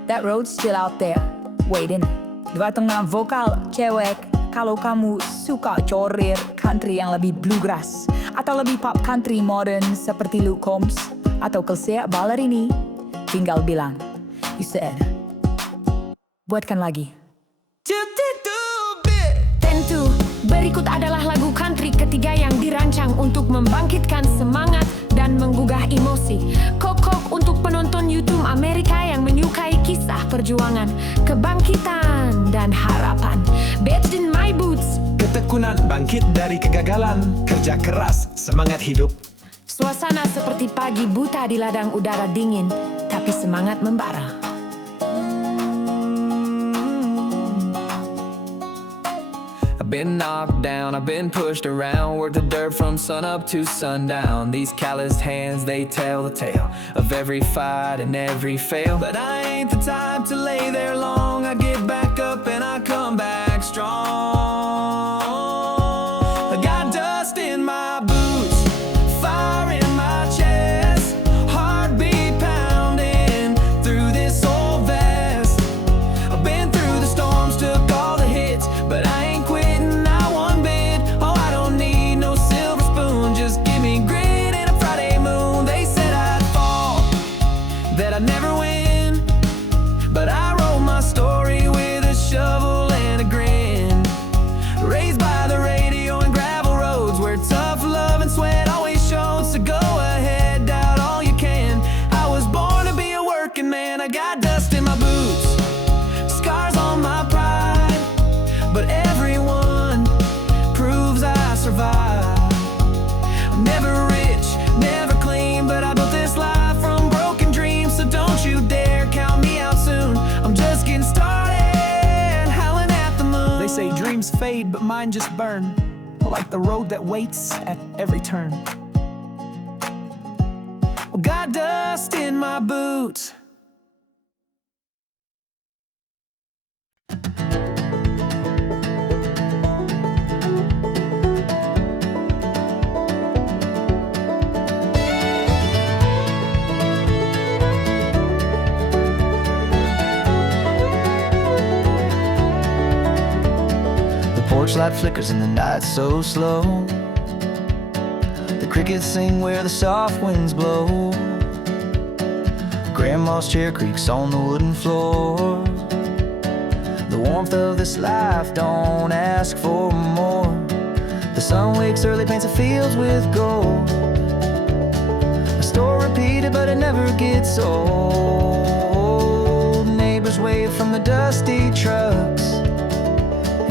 That road's still out there, waiting. Dua tengah vokal cewek. Kalau kamu suka corir country yang lebih bluegrass atau lebih pop country modern seperti Luke Combs atau Kelsea Ballerini, tinggal bilang, you said. Buatkan lagi. Tentu, berikut adalah lagu country ketiga yang dirancang untuk membangkitkan semangat dan menggugah emosi. Kokok untuk penonton YouTube Amerika yang menyukai kisah perjuangan, kebangkitan, dan harapan. Badged in my boots. Ketekunan bangkit dari kegagalan, kerja keras, semangat hidup. Suasana seperti pagi buta di ladang udara dingin, tapi semangat membara. I've been knocked down, I've been pushed around, worked the dirt from sun up to sundown. These calloused hands, they tell the tale of every fight and every fail. But I ain't the type to lay there long. I get back up and I come back strong. I got dust in my boots, fire in my chest, heartbeat pounding through this old vest. I've been through the storms, took all the hits, but I ain't quitting, not one bit. Oh, I don't need no silver spoon, just give me grit and a Friday moon. They said I'd fall, that I'd never win, but I wrote my story with a shovel and a flames fade, but mine just burn, like the road that waits at every turn. Got dust in my boots. The porch light flickers in the night so slow. The crickets sing where the soft winds blow. Grandma's chair creaks on the wooden floor. The warmth of this life don't ask for more. The sun wakes early, paints the fields with gold. A story repeated, but it never gets old. Neighbors wave from the dusty trucks.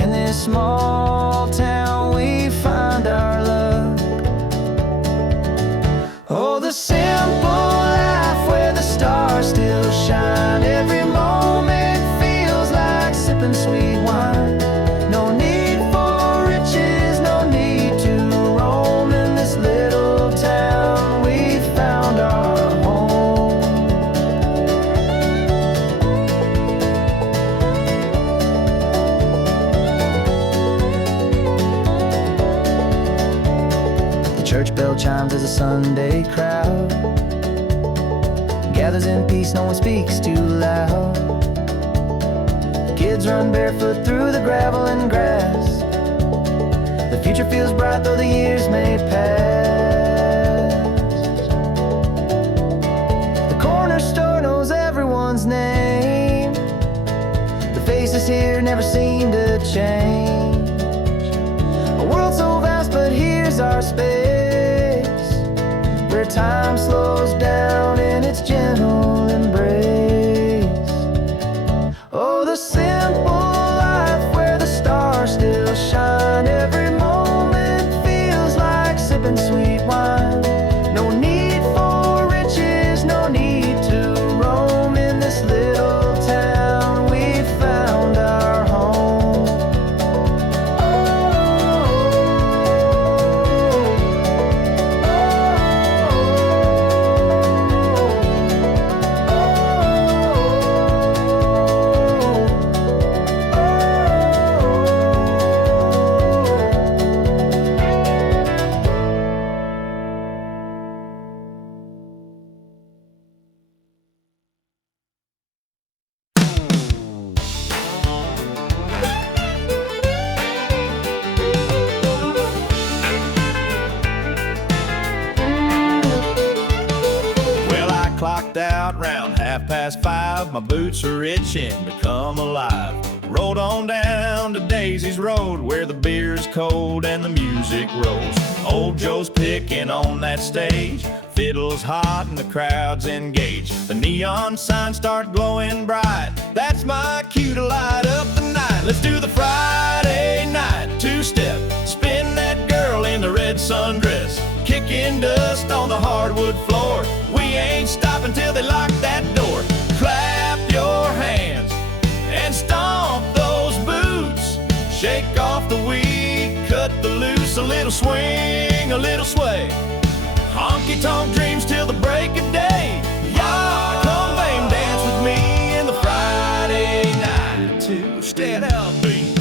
In this small town we find our luck. Oh, the simple life where the stars still shine. Every moment feels like sipping sweet wine. No need for riches, no need to roam. In this little town we found our home. The church bell chimes as a Sunday crowd gathers in peace, no one speaks too loud. Kids run barefoot through the gravel and grass. The future feels bright though the years may pass. The corner store knows everyone's name. The faces here never seem to change. A world so vast, but here's our space, where time slows down in its gentle embrace. Oh, the simple life where the stars still shine. Every moment feels like sipping sweet wine. No need for riches, no need to roam. In this little town we found our home. Well, I clocked out round 5:30. My boots are itching to come alive. Rode on down to Daisy's Road, where the beer's cold and the music rolls. Old Joe's picking on that stage. Fiddle's hot and the crowd's engaged. The neon signs start glowing bright. That's my cue to light up the night. Let's do the Friday night two-step. Spin that girl in the red sundress. Kicking dust on the hardwood floor. We ain't stopping till they lock that door. Clap your hands and stomp those boots. Shake off the weed, cut the loose. A little swing, a little sway. Honky-tonk dreams till the break of day. Y'all come babe, dance with me in the Friday night two-step beat.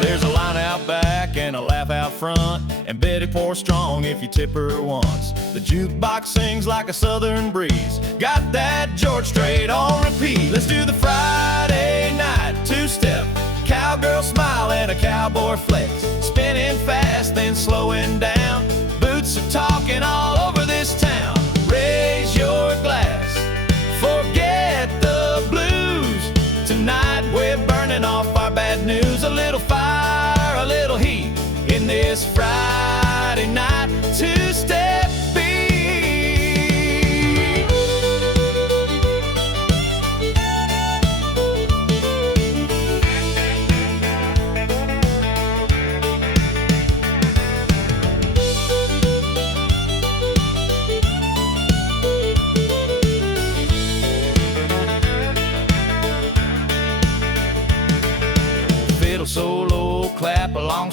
There's a line out back and a laugh out front, and Betty pours strong if you tip her once. The jukebox sings like a southern breeze. Got that George Strait on repeat. Let's do the Friday night two-step. Cowgirl smile and a cowboy flex. Spinning fast, then slowing down. Boots are talking all over this town. Raise your glass, forget the blues. Tonight we're burning off our bad news. A little fire, a little heat in this Friday night two-step beat.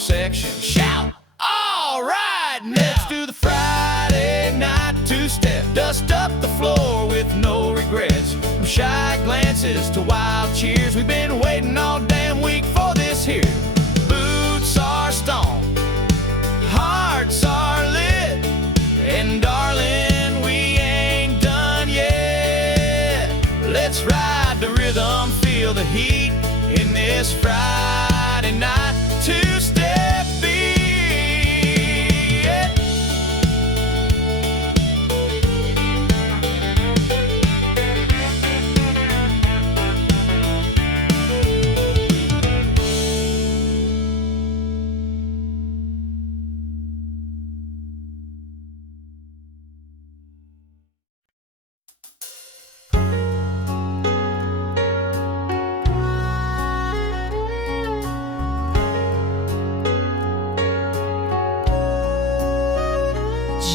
section. Shout! All right, let's do the Friday night two-step. Dust up the floor with no regrets. From shy glances to wild cheers, we've been waiting all damn week for this here. Boots are stomped, hearts are lit, and darling, we ain't done yet. Let's ride the rhythm, feel the heat in this Friday night two-step beat.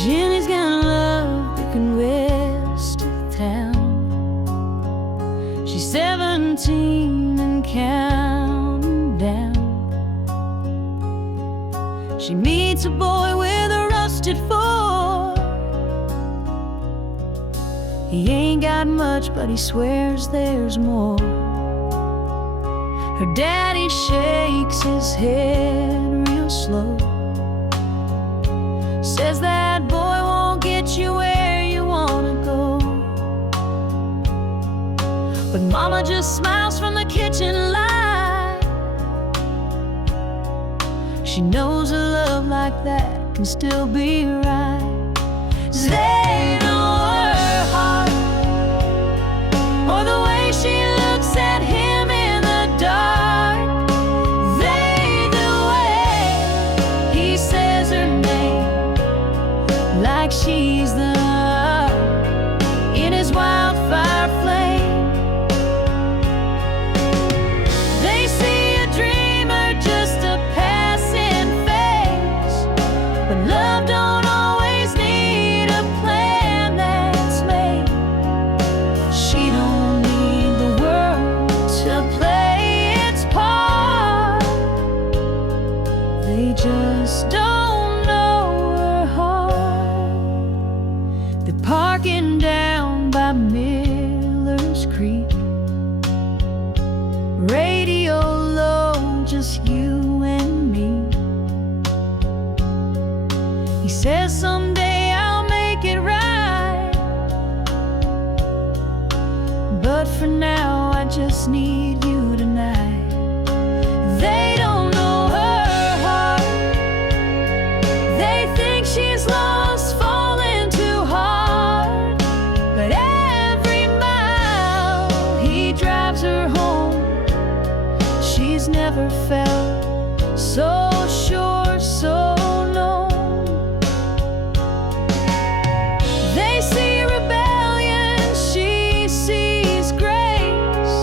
Jenny's got love picking west of town. She's 17 and counting down. She meets a boy with a rusted Ford. He ain't got much, but he swears there's more. Her daddy shakes his head real slow, says that boy won't get you where you wanna go. But mama just smiles from the kitchen light. She knows a love like that can still be right. 'Cause they know her heart, or the way she looks at him in the dark. They, the way he says her name, like she's the in his wildfire flame. They see a dreamer, just a passing phase, but love don't always need a plan that's made. She don't need the world to play its part. They just don't know her heart. They're parking down by Miller's Creek, radio low, just you and me. He says someday I'll make it right, but for now I just need you tonight. They don't know her heart. They think she's lost, falling too hard. But every mile he drives her home, she's never felt so sure, so known. They see rebellion, she sees grace.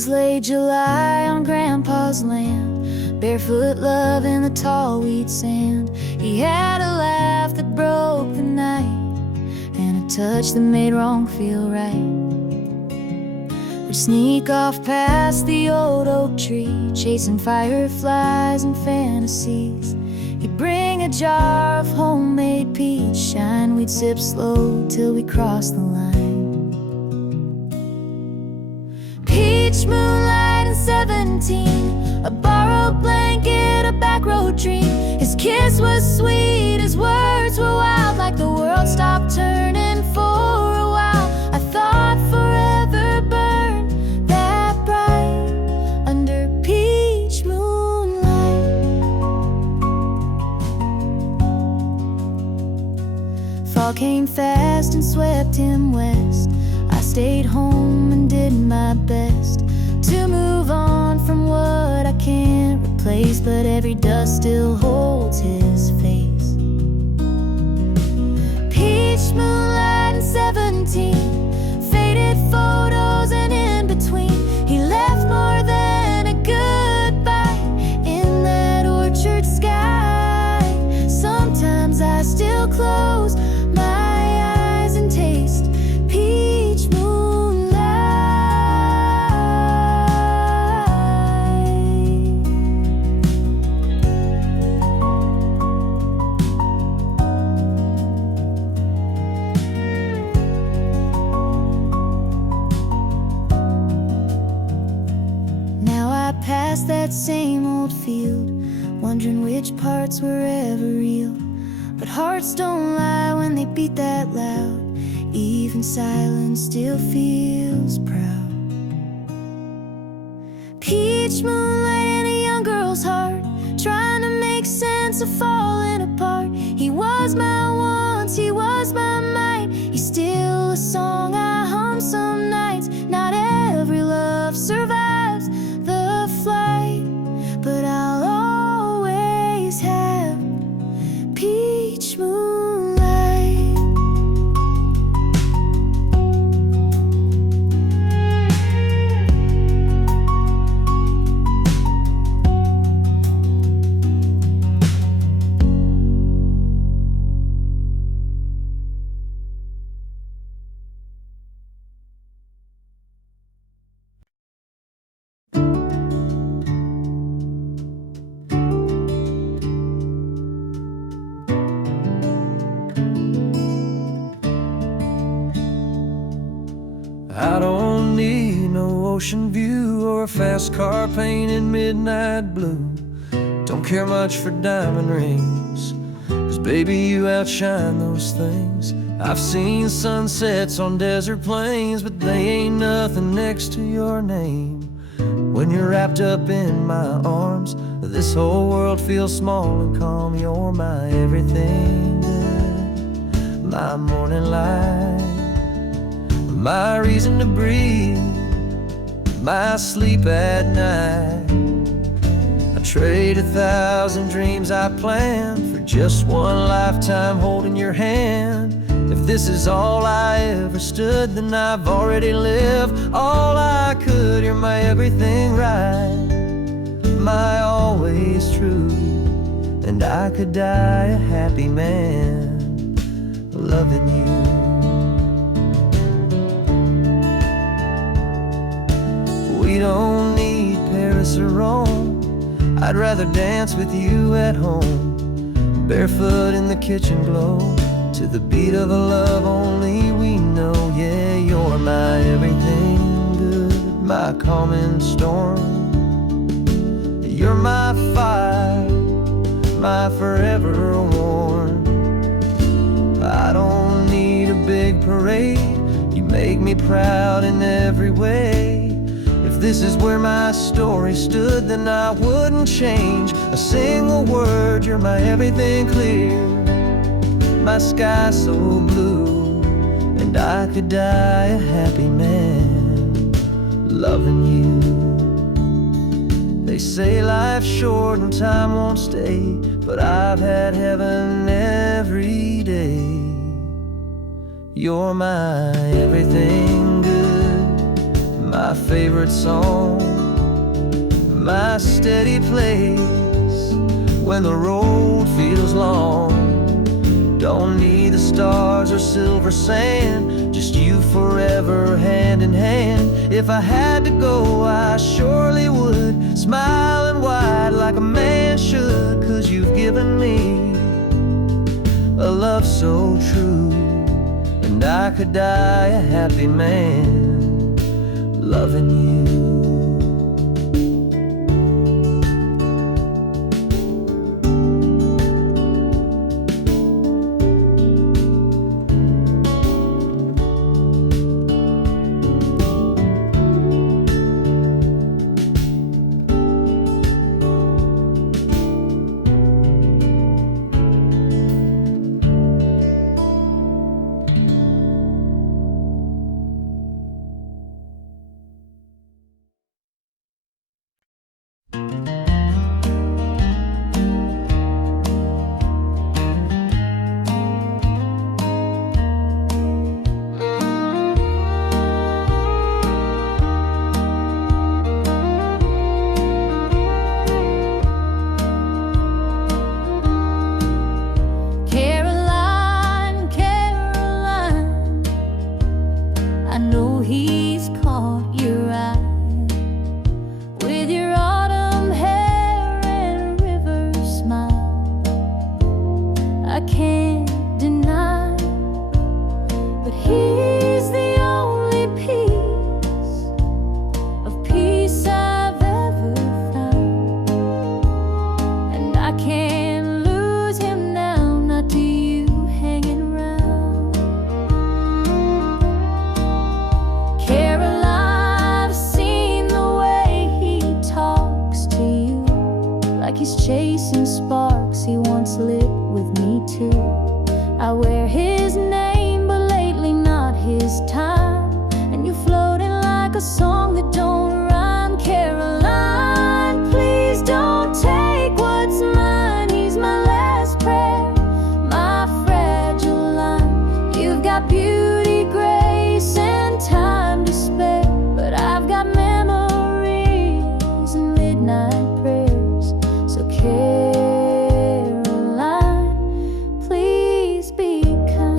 was late July on Grandpa's land, barefoot love in the tall wheat sand. He had a laugh that broke the night, and a touch that made wrong feel right. We'd sneak off past the old oak tree, chasing fireflies and fantasies. He'd bring a jar of homemade peach shine. We'd sip slow till we crossed the line. Peach moonlight and 17, a borrowed blanket, a back road dream. His kiss was sweet, his words were wild, like the world stopped turning for a while. I thought forever burned that bright under peach moonlight. Fall came fast and swept him west. I stayed home and did my best to move on from what I can't replace, but every dust still holds his face. Peach moonlight and 17, faded photos and in between. He left more than a goodbye in that orchard sky. Sometimes I still close my eyes and taste peach moonlight. Now I pass that same old field, wondering which parts were ever real. But hearts don't lie when they beat that loud. Even silence still feels proud. Peach moonlight in a young girl's heart, trying to make sense of falling apart. He was my once, he was my might. He's still a song I hum some nights. Not every love survives the flight, but I'll always have peach moonlight. I don't need no ocean view or a fast car painted midnight blue. Don't care much for diamond rings, 'cause baby you outshine those things. I've seen sunsets on desert plains, but they ain't nothing next to your name. When you're wrapped up in my arms, this whole world feels small and calm. You're my everything good, my morning light, my reason to breathe, my sleep at night. I trade 1,000 dreams I planned for just one lifetime holding your hand. If this is all I ever stood, then I've already lived all I could. You're my everything right, my always true, and I could die a happy man loving you. We don't need Paris or Rome, I'd rather dance with you at home, barefoot in the kitchen glow, to the beat of a love only we know. Yeah, you're my everything good, my calming storm. You're my fire, my forever warm. I don't need a big parade, you make me proud in every way. If this is where my story stood, then I wouldn't change a single word. You're my everything clear, my sky so blue, and I could die a happy man loving you. They say life's short and time won't stay, but I've had heaven every day. You're my everything good, my favorite song, my steady place when the road feels long. Don't need the stars or silver sand, just you forever hand in hand. If I had to go, I surely would, smiling wide like a man should, 'cause you've given me a love so true, and I could die a happy man loving you. Caroline, Caroline, I know he's caught your eye with your autumn hair and river smile. I can't deny, but he's the only piece of peace I've ever found, and I can't lose him now, not to you hanging around. Caroline, I've seen the way he talks to you, like he's chasing sparks he once lit with me too. I wear his name, but lately not his time, and you're floating like a song that don't rhyme. Caroline, please don't take what's mine. He's my last prayer, my fragile line. You've got beauty, grace, and time to spare, but I've got memories and midnight prayers. So Caroline, please be kind.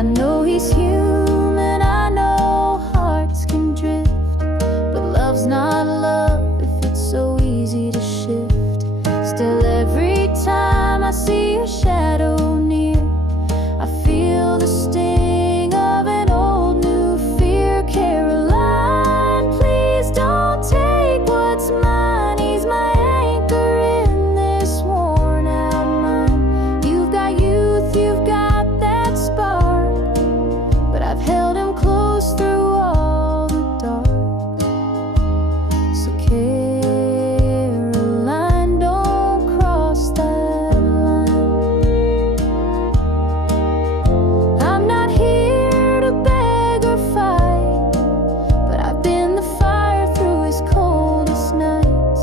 I know he's human, I know hearts can drift, but love's not love if it's so easy to shift. Still, every time I see your shadow near, I feel the sting of an old new fear. Caroline, please don't take what's mine. He's my anchor in this worn out mind. You've got youth, you've got that spark, but I've held him close through all the dark. So Caroline, don't cross that line. I'm not here to beg or fight, but I've been the fire through his coldest nights.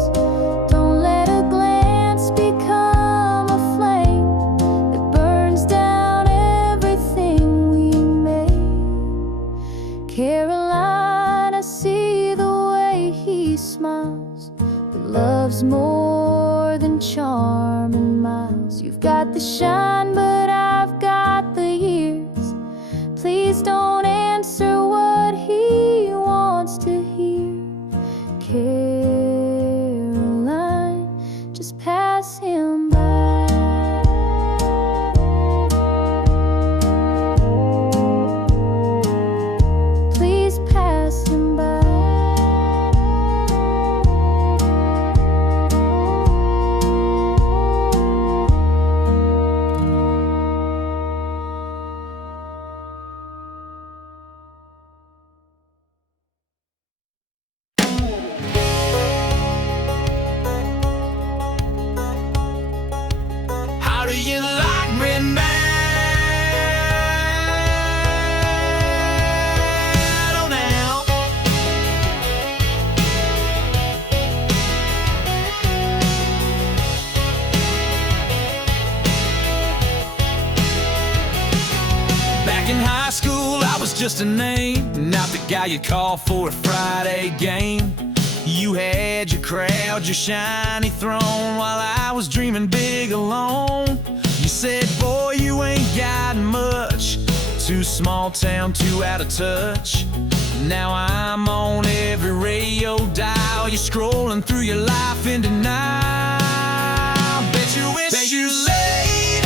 Don't let a glance become a flame that burns down everything we made. Caroline, I see the way he smiles, but love's more than charm and miles. You've got the shine, but I've got the years. Please don't answer what he wants to hear. Caroline, just pass him by. Please pass him by. just a name, not the guy you call for a Friday game. You had your crowd, your shiny throne, while I was dreaming big alone. You said, boy, you ain't got much, too small town, too out of touch. Now I'm on every radio dial. You're scrolling through your life in denial. Bet you wish you laid,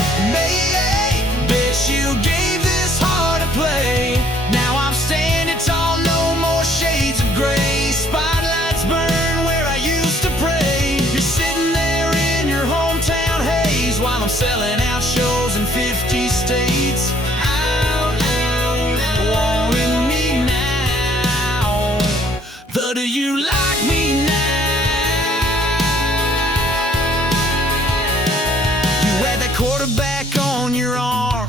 bet you gave this heart a play. Now I'm standing tall, no more shades of gray. Spotlights burn where I used to pray. You're sitting there in your hometown haze while I'm selling out shows in 50 states. Wanting me now, but do you like me now? You had that quarterback on your arm,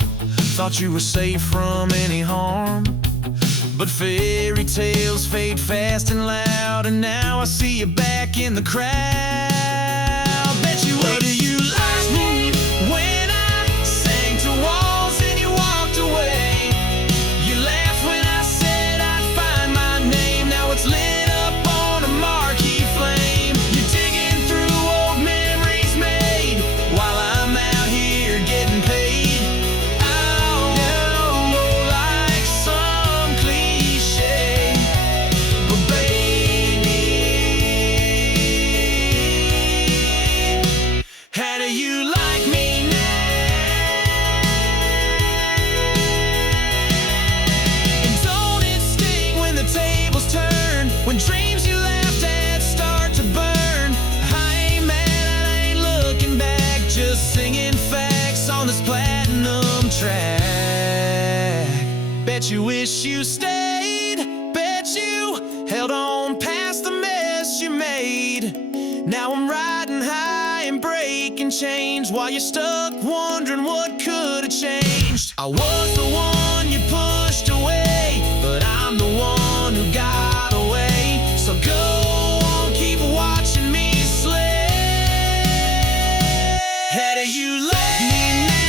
thought you were safe from any harm. But fairy tales fade fast and loud, and now I see you back in the crowd. Bet you wish. But do you like me when I sang to walls and you walked away? You laughed when I said I'd find my name. Now it's lit up on a marquee flame. You're digging through old memories made while I'm out here getting paid. Oh, like some cliche, but baby, how do you like me now? And don't it sting when the tables turn, when dreams you laughed at start to burn? I ain't mad, I ain't looking back, just singing facts on this platinum track. Bet you wish you stayed, bet you held on past the mess you made. Now I'm riding high and breaking chains while you're stuck wondering what could have changed. I was the one you pushed away, but I'm the one who got away. So go on, keep watching me slay. How do you like me now?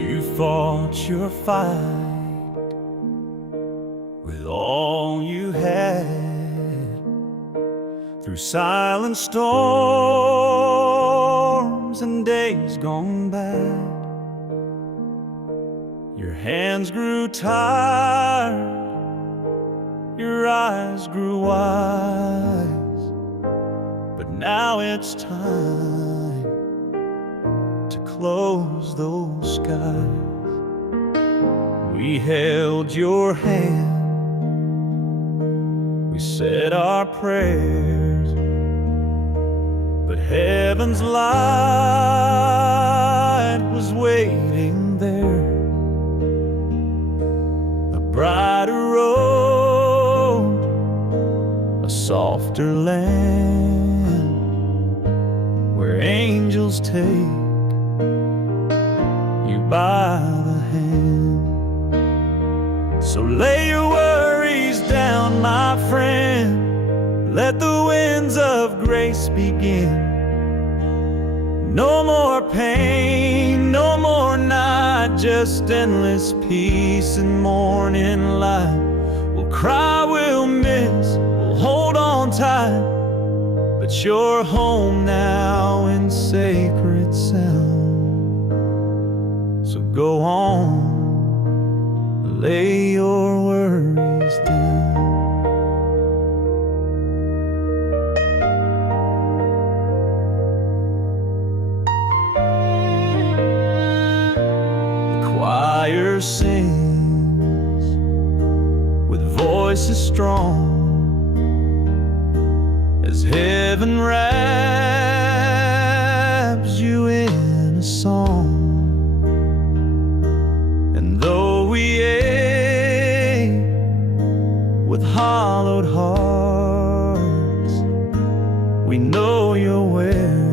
You fought your fight with all you had, through silent storms and days gone bad. Your hands grew tired, your eyes grew wise, but now it's time to close those skies. We held your hand, we said our prayers, but heaven's light was waiting there. A brighter road, a softer land, where angels take you by the hand. So lay your worries down, my friend, let the winds of grace begin. No more pain, no more night, just endless peace and morning light. We'll cry, we'll miss, we'll hold on tight, but you're home now in sacred sound. So go on, lay your worries down. The choir sings with voices strong as heaven we ate with hollowed hearts. We know you're where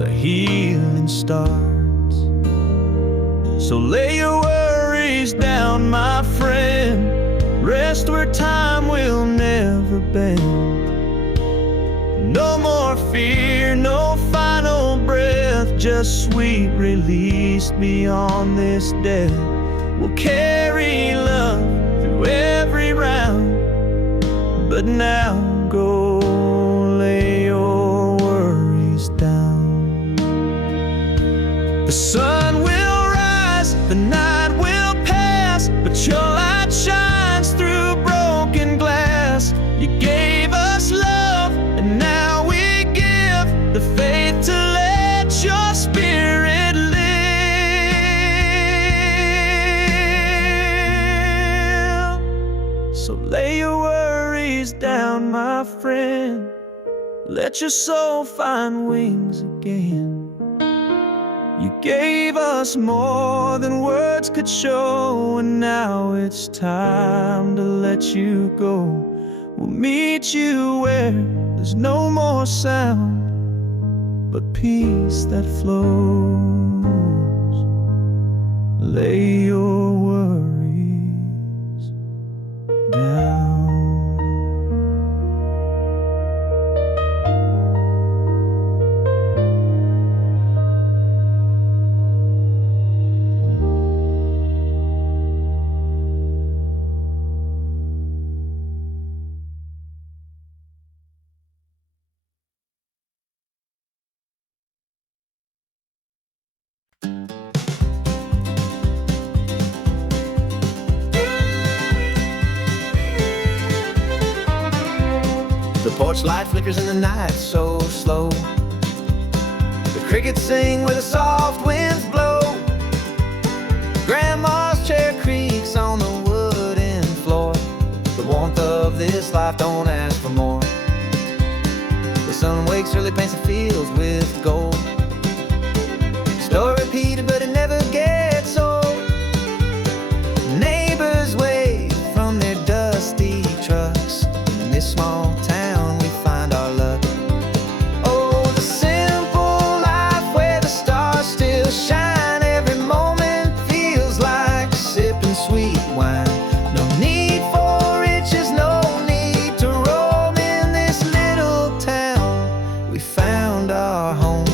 the healing starts. So lay your worries down, my friend. Rest where time will never bend. No more fear, no final breath, just sweet release beyond this death. We'll carry love through every round, but now go lay your worries down. The sun will rise, the night will pass, but your light shines through broken glass. You gave us love, and now we give the faith to let your spirit live. So lay your worries down, my friend. Let your soul find wings again. You gave us more than words could show, and now it's time to let you go. We'll meet you where there's no more sound, but peace that flows. Lay your worries down. The porch light flickers in the night so slow. The crickets sing where the soft winds blow. Grandma's chair creaks on the wooden floor. The warmth of this life, don't ask for more. The sun wakes early, paints the fields with gold. Story repeated, but it never gets old. Neighbors wave from their dusty trucks. In this small town we find our luck. Oh, the simple life where the stars still shine. Every moment feels like sipping sweet wine. No need for riches, no need to roam. In this little town we found our home.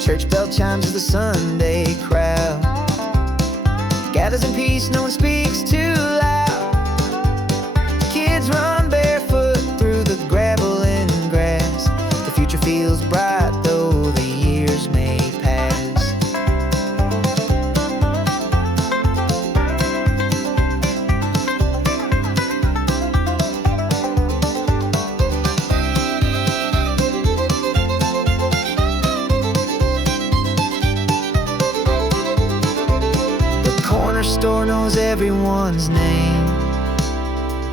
Church bell chimes as the Sunday crowd gathers in peace, no one speaks too loud. Kids run barefoot through the gravel and grass. The future feels bright, though the years may pass. Store knows everyone's name.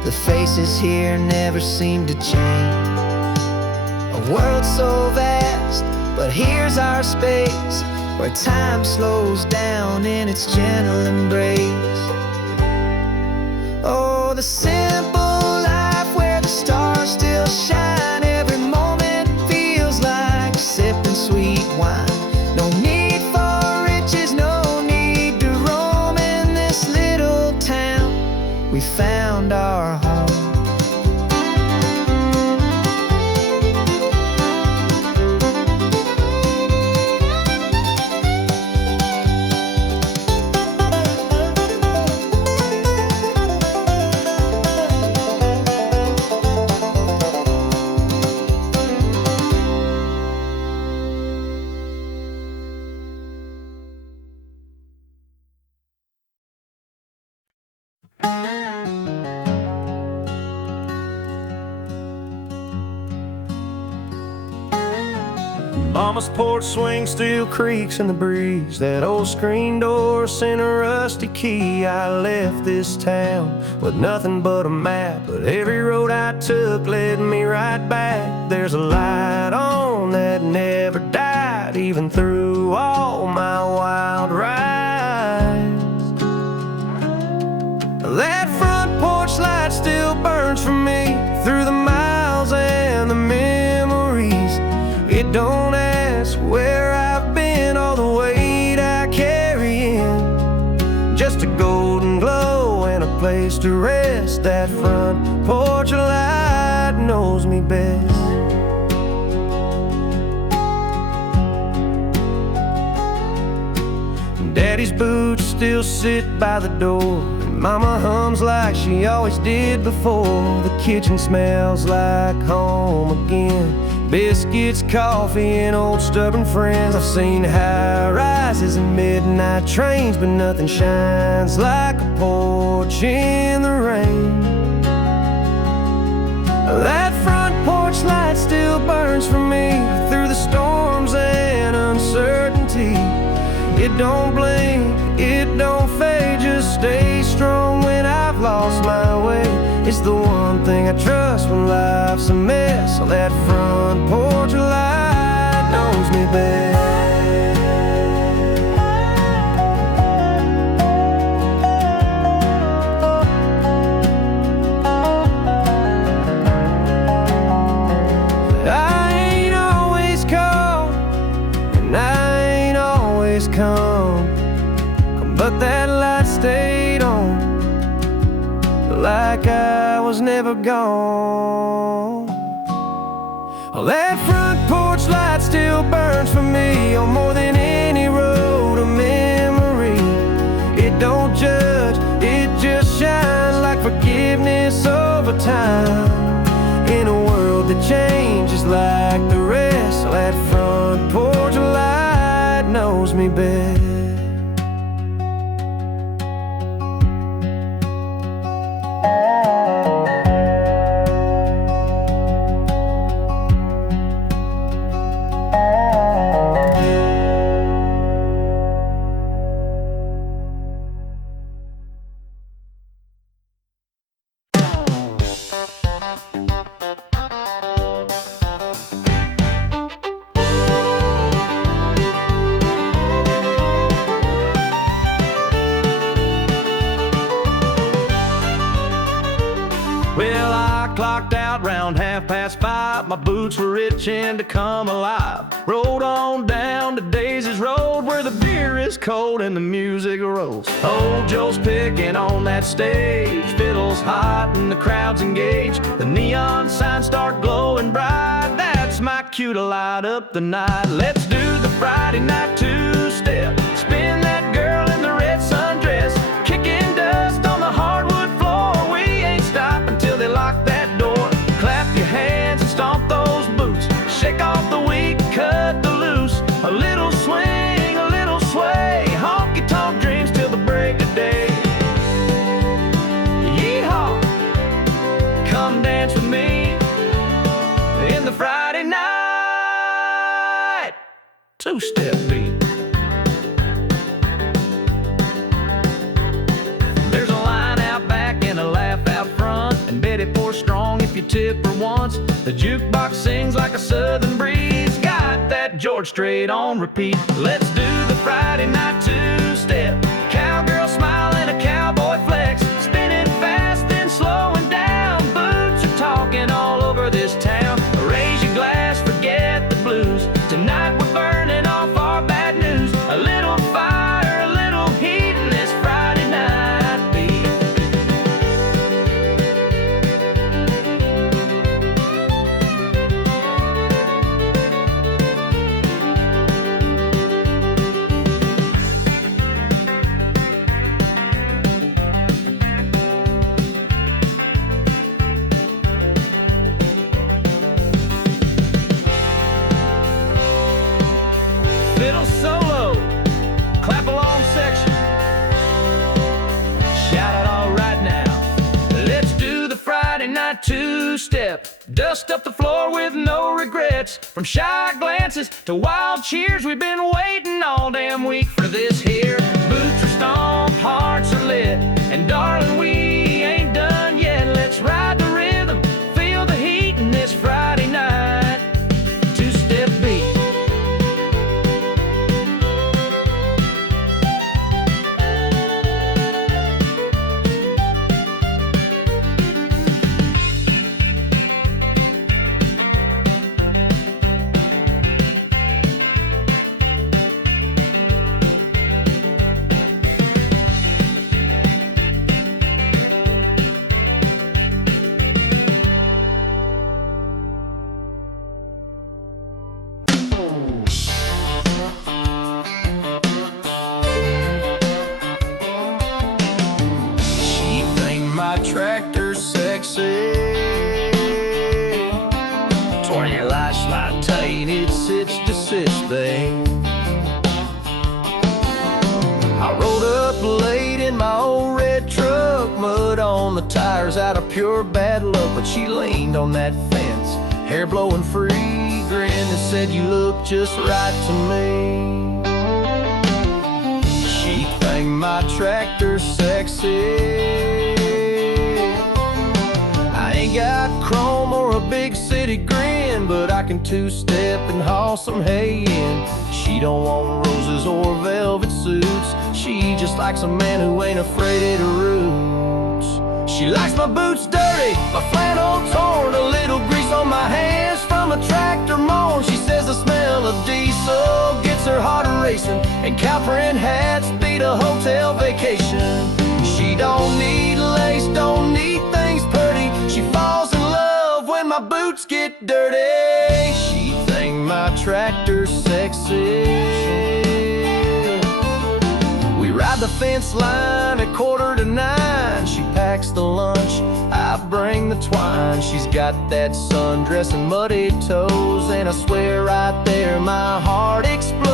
The faces here never seem to change. A world so vast, but here's our space, where time slows down in its gentle embrace. Oh, the simple life where the stars still shine. Every moment feels like sipping sweet wine. No need for riches, no need to roam. In this little town we found our home. Mama's porch swing still creaks in the breeze. That old screen door sent a rusty key. I left this town with nothing but a map, but every road I took led me right back. There's a light on that never died, even through all my wild rides. That front porch light still burns for me through the miles and the memories. It don't ask where I've been, all the weight I carry in. Just a golden glow and a place to rest. That front porch light knows me best. Daddy's boots still sit by the door, and Mama hums like she always did before. The kitchen smells like home again. Biscuits, coffee, and old stubborn friends. I've seen high rises and midnight trains, but nothing shines like a porch in the rain. That front porch light still burns for me through the storms and uncertainty. It don't blink, it don't fade, just stay strong when I've lost my way. It's the one thing I trust when life's a mess. That front porch light knows me best. I ain't always come, and I ain't always come, but that light stayed on, like I was never gone. Oh, that front porch light still burns for me on more than any road of memory. It don't judge, it just shines like forgiveness over time. In a world that changes like the rest, that front porch light knows me best. Well, I clocked out round 5:30. My boots were itching to come alive. Rode on down to Daisy's Road, where the beer is cold and the music rolls. Old Joe's picking on that stage. Fiddle's hot and the crowd's engaged. The neon signs start glowing bright. That's my cue to light up the night. Let's do the Friday night two-step. Spin that girl in the red sundress, kicking dust on the hardwood floor. We ain't stopping till they lock that door. Clap your hands and stomp those boots. Shake off the weak, cut the loose. A little swing, a little sway. Honky-tonk dreams till the break of day. Yeehaw! Come dance with me in the Friday night two-step beat. There's a line out back and a laugh out front, and Betty pours strong if you tip her once. The jukebox sings like a southern breeze. Got that George Strait on repeat. Let's do the Friday night two-step. Cowgirl smile and a cowboy flex, spinning fast then slowing down. Boots are talking all over this town. Raise your glass, forget the blues. Tonight we're burning off our bad news. A little fire, a little heat in this Friday night beat. dust up the floor with no regrets. From shy glances to wild cheers, we've been waiting all damn week for this here. Boots are stomped, hearts are lit, and darling, we ain't done yet. Let's ride the rhythm, feel the heat in this Friday night. Two-step beat. My tractor's sexy. 20 lights like tainted, sits to sits, babe. I rolled up late in my old red truck, mud on the tires out of pure bad luck. But she leaned on that fence, hair blowing free, grinned and said, "You look just right to me." She think my tractor's sexy. Ain't got chrome or a big city grin, but I can two-step and haul some hay in. She don't want roses or velvet suits. She just likes a man who ain't afraid of the roots. She likes my boots dirty, my flannel torn, a little grease on my hands from a tractor mown. She says the smell of diesel gets her heart racing, and cow print hats beat a hotel vacation. She don't need lace, don't need things pretty. She falls in love when my boots get dirty. She think my tractor's sexy. We ride the fence line at 8:45. She packs the lunch, I bring the twine. She's got that sundress and muddy toes, and I swear right there my heart explodes.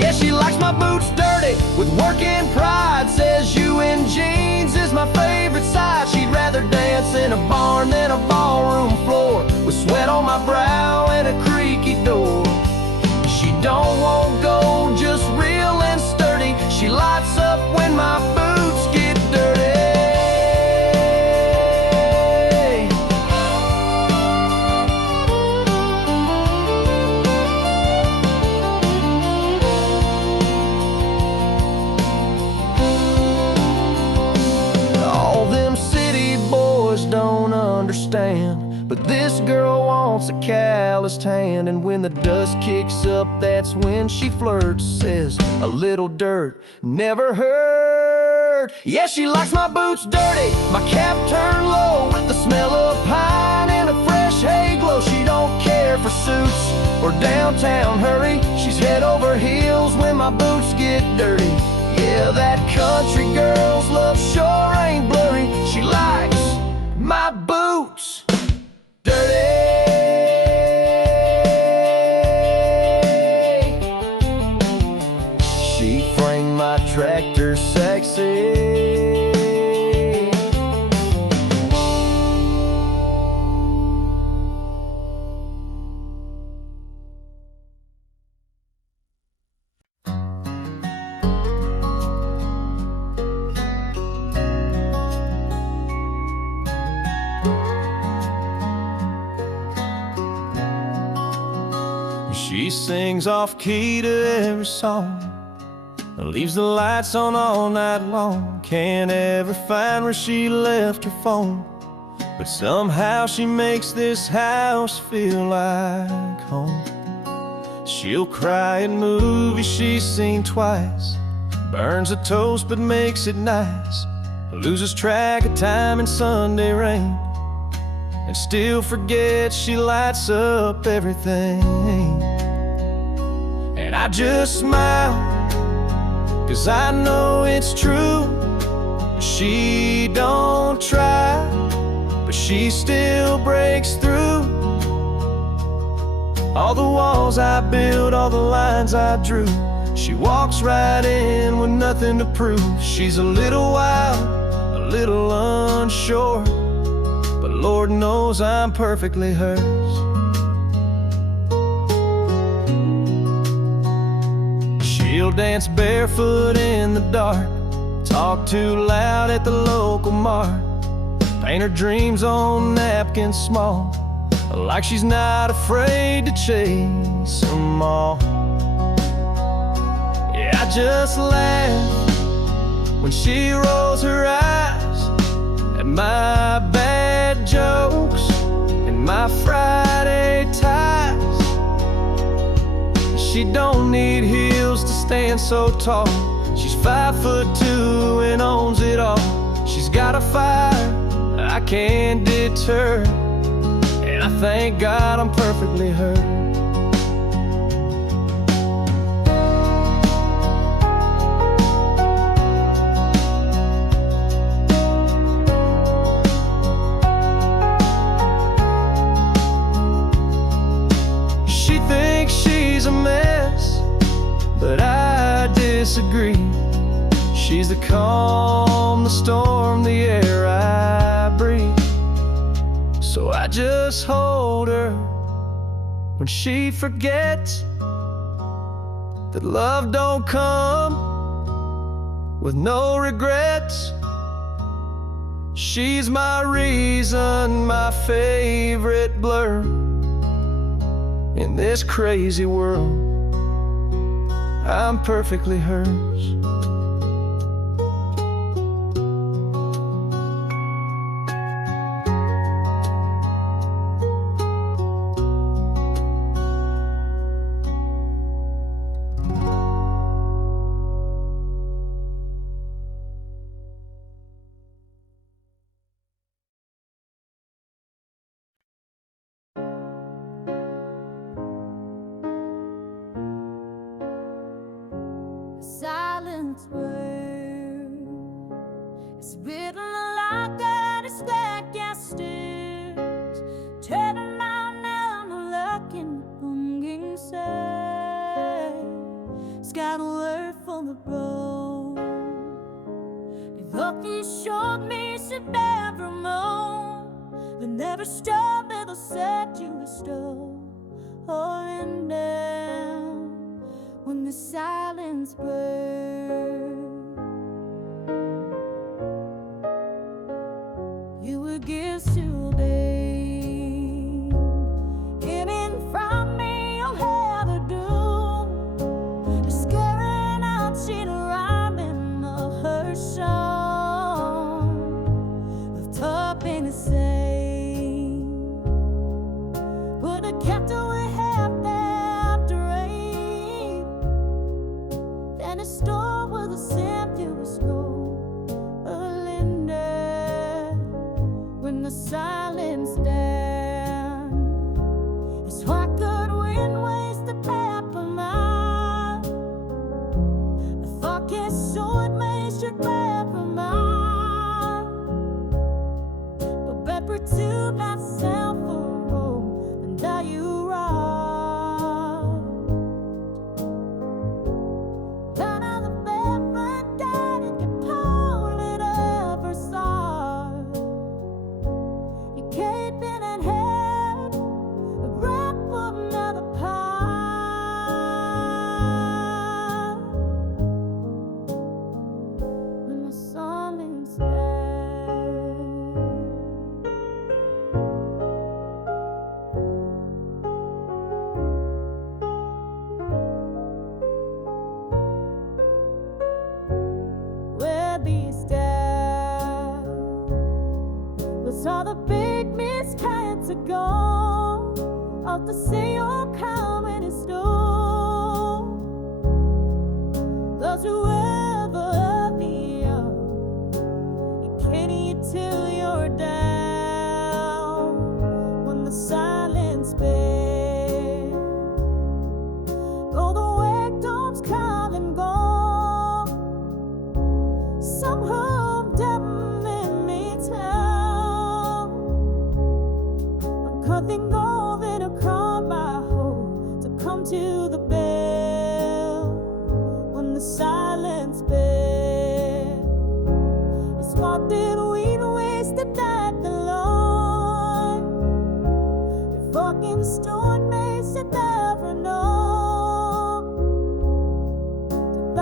Yeah, she likes my boots dirty with working pride. Says you in jeans is my favorite side. She'd rather dance in a barn than a ballroom floor, with sweat on my brow and a creaky door. She don't want gold, just real and sturdy. She lights up when my boots get dirty. Don't understand, but this girl wants a calloused hand. And when the dust kicks up, that's when she flirts. Says a little dirt never hurt. Yeah, she likes my boots dirty, my cap turned low, with the smell of pine and a fresh hay glow. She don't care for suits or downtown hurry. She's head over heels when my boots get dirty. Yeah, that country girl's love sure ain't blurry. She likes my boots dirty. She framed my tractor sexy. She sings off-key to every song, leaves the lights on all night long. Can't ever find where she left her phone, but somehow she makes this house feel like home. She'll cry at movies she's seen twice, burns a toast but makes it nice, loses track of time in Sunday rain, and still forgets she lights up everything. And I just smile, 'cause I know it's true. She don't try, but she still breaks through. All the walls I built, all the lines I drew, she walks right in with nothing to prove. She's a little wild, a little unsure, but Lord knows I'm perfectly hers. She'll dance barefoot in the dark, talk too loud at the local mart, paint her dreams on napkins small, like she's not afraid to chase them all. Yeah, I just laugh when she rolls her eyes at my bad jokes and my Friday ties. She don't need heels to stand so tall. She's 5'2" and owns it all. She's got a fire I can't deter, and I thank God I'm perfectly her. She thinks she's a mess, but I disagree. She's the calm, the storm, the air I breathe. So I just hold her when she forgets that love don't come with no regrets. She's my reason, my favorite blur in this crazy world. I'm perfectly hers. Silence word is written like that. It's like gas stairs, turning around and looking longing side. It's got a word for the road. You've often showed me should never moan. They never stopped me, they said you were still holding down. When the silence burns, you were gifts to obey. Hidden from me, you'll have a doom. You're scaring out, she'd rhyme in her song of topping the same. Would have kept away half after rain. And a store with a sand you was Linda. When the silence down, it's what good wind ways the paper mine. I thought it so it made you paper mine. But better to myself for home, and now you saw the big miscarriage ago. Out to see you coming in snow. Those who ever be young, you can't eat till you're down. When the silence bends, though the victims come and go, somehow them in me town. Nothing golden across my home,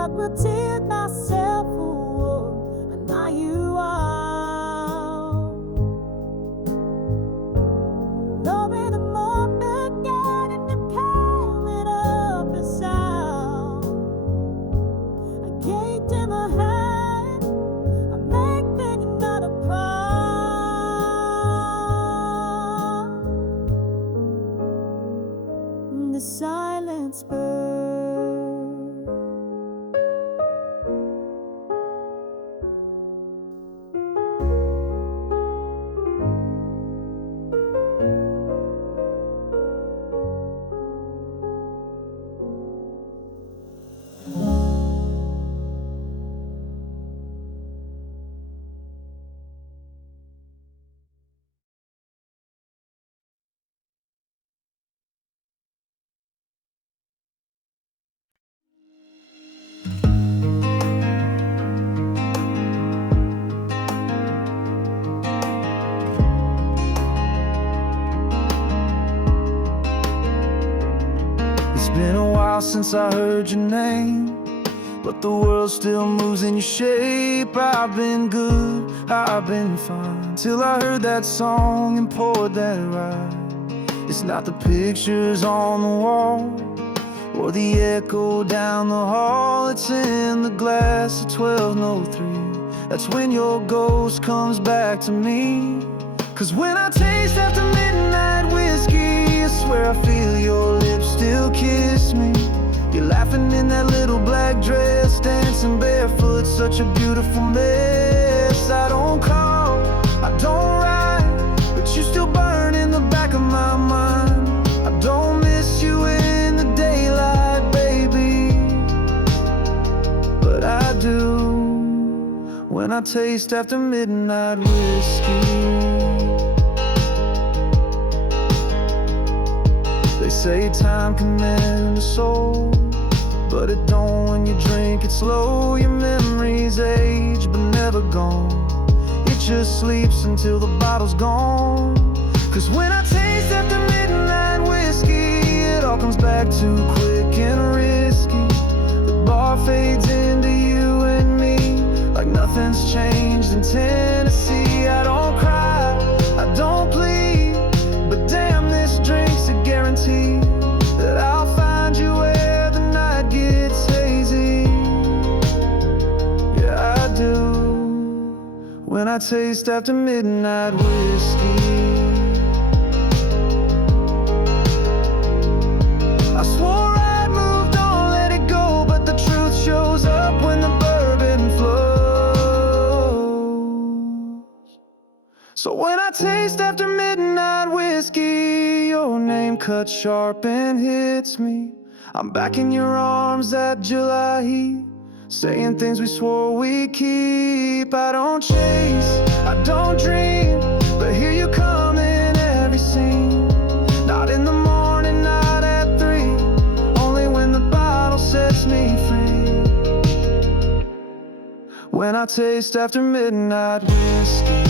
never did myself a war, and now you are. Love in the moment, getting them coming up and sound. I gave them a hand, I make them not a problem. The silence burns. It's been a while since I heard your name, but the world still moves in your shape. I've been good, I've been fine, till I heard that song and poured that ride. It's not the pictures on the wall or the echo down the hall. It's in the glass of 1203. That's when your ghost comes back to me. 'Cause when I taste after midnight whiskey, I swear I feel your lips still kiss me. You're laughing in that little black dress, dancing barefoot, such a beautiful mess. I don't call, I don't write, but you still burn in the back of my mind. I don't miss you in the daylight, baby, but I do when I taste after midnight whiskey. They say time can mend a soul, but it don't when you drink it slow. Your memories age but never gone. It just sleeps until the bottle's gone. 'Cause when I taste after midnight whiskey, it all comes back too quick and risky. The bar fades into you and me like nothing's changed in Tennessee. I don't cry, I don't plead, but damn, this drink's a guarantee that I'll find you where the night gets hazy. Yeah, I do when I taste after midnight whiskey. I swore I'd moved on, let it go, but the truth shows up when the bourbon flows. So when I taste after midnight whiskey, your name cuts sharp and hits me. I'm back in your arms, that July heat, saying things we swore we'd keep. I don't chase, I don't dream, but here you come in every scene. Not in the morning, not at 3, only when the bottle sets me free. When I taste after midnight whiskey.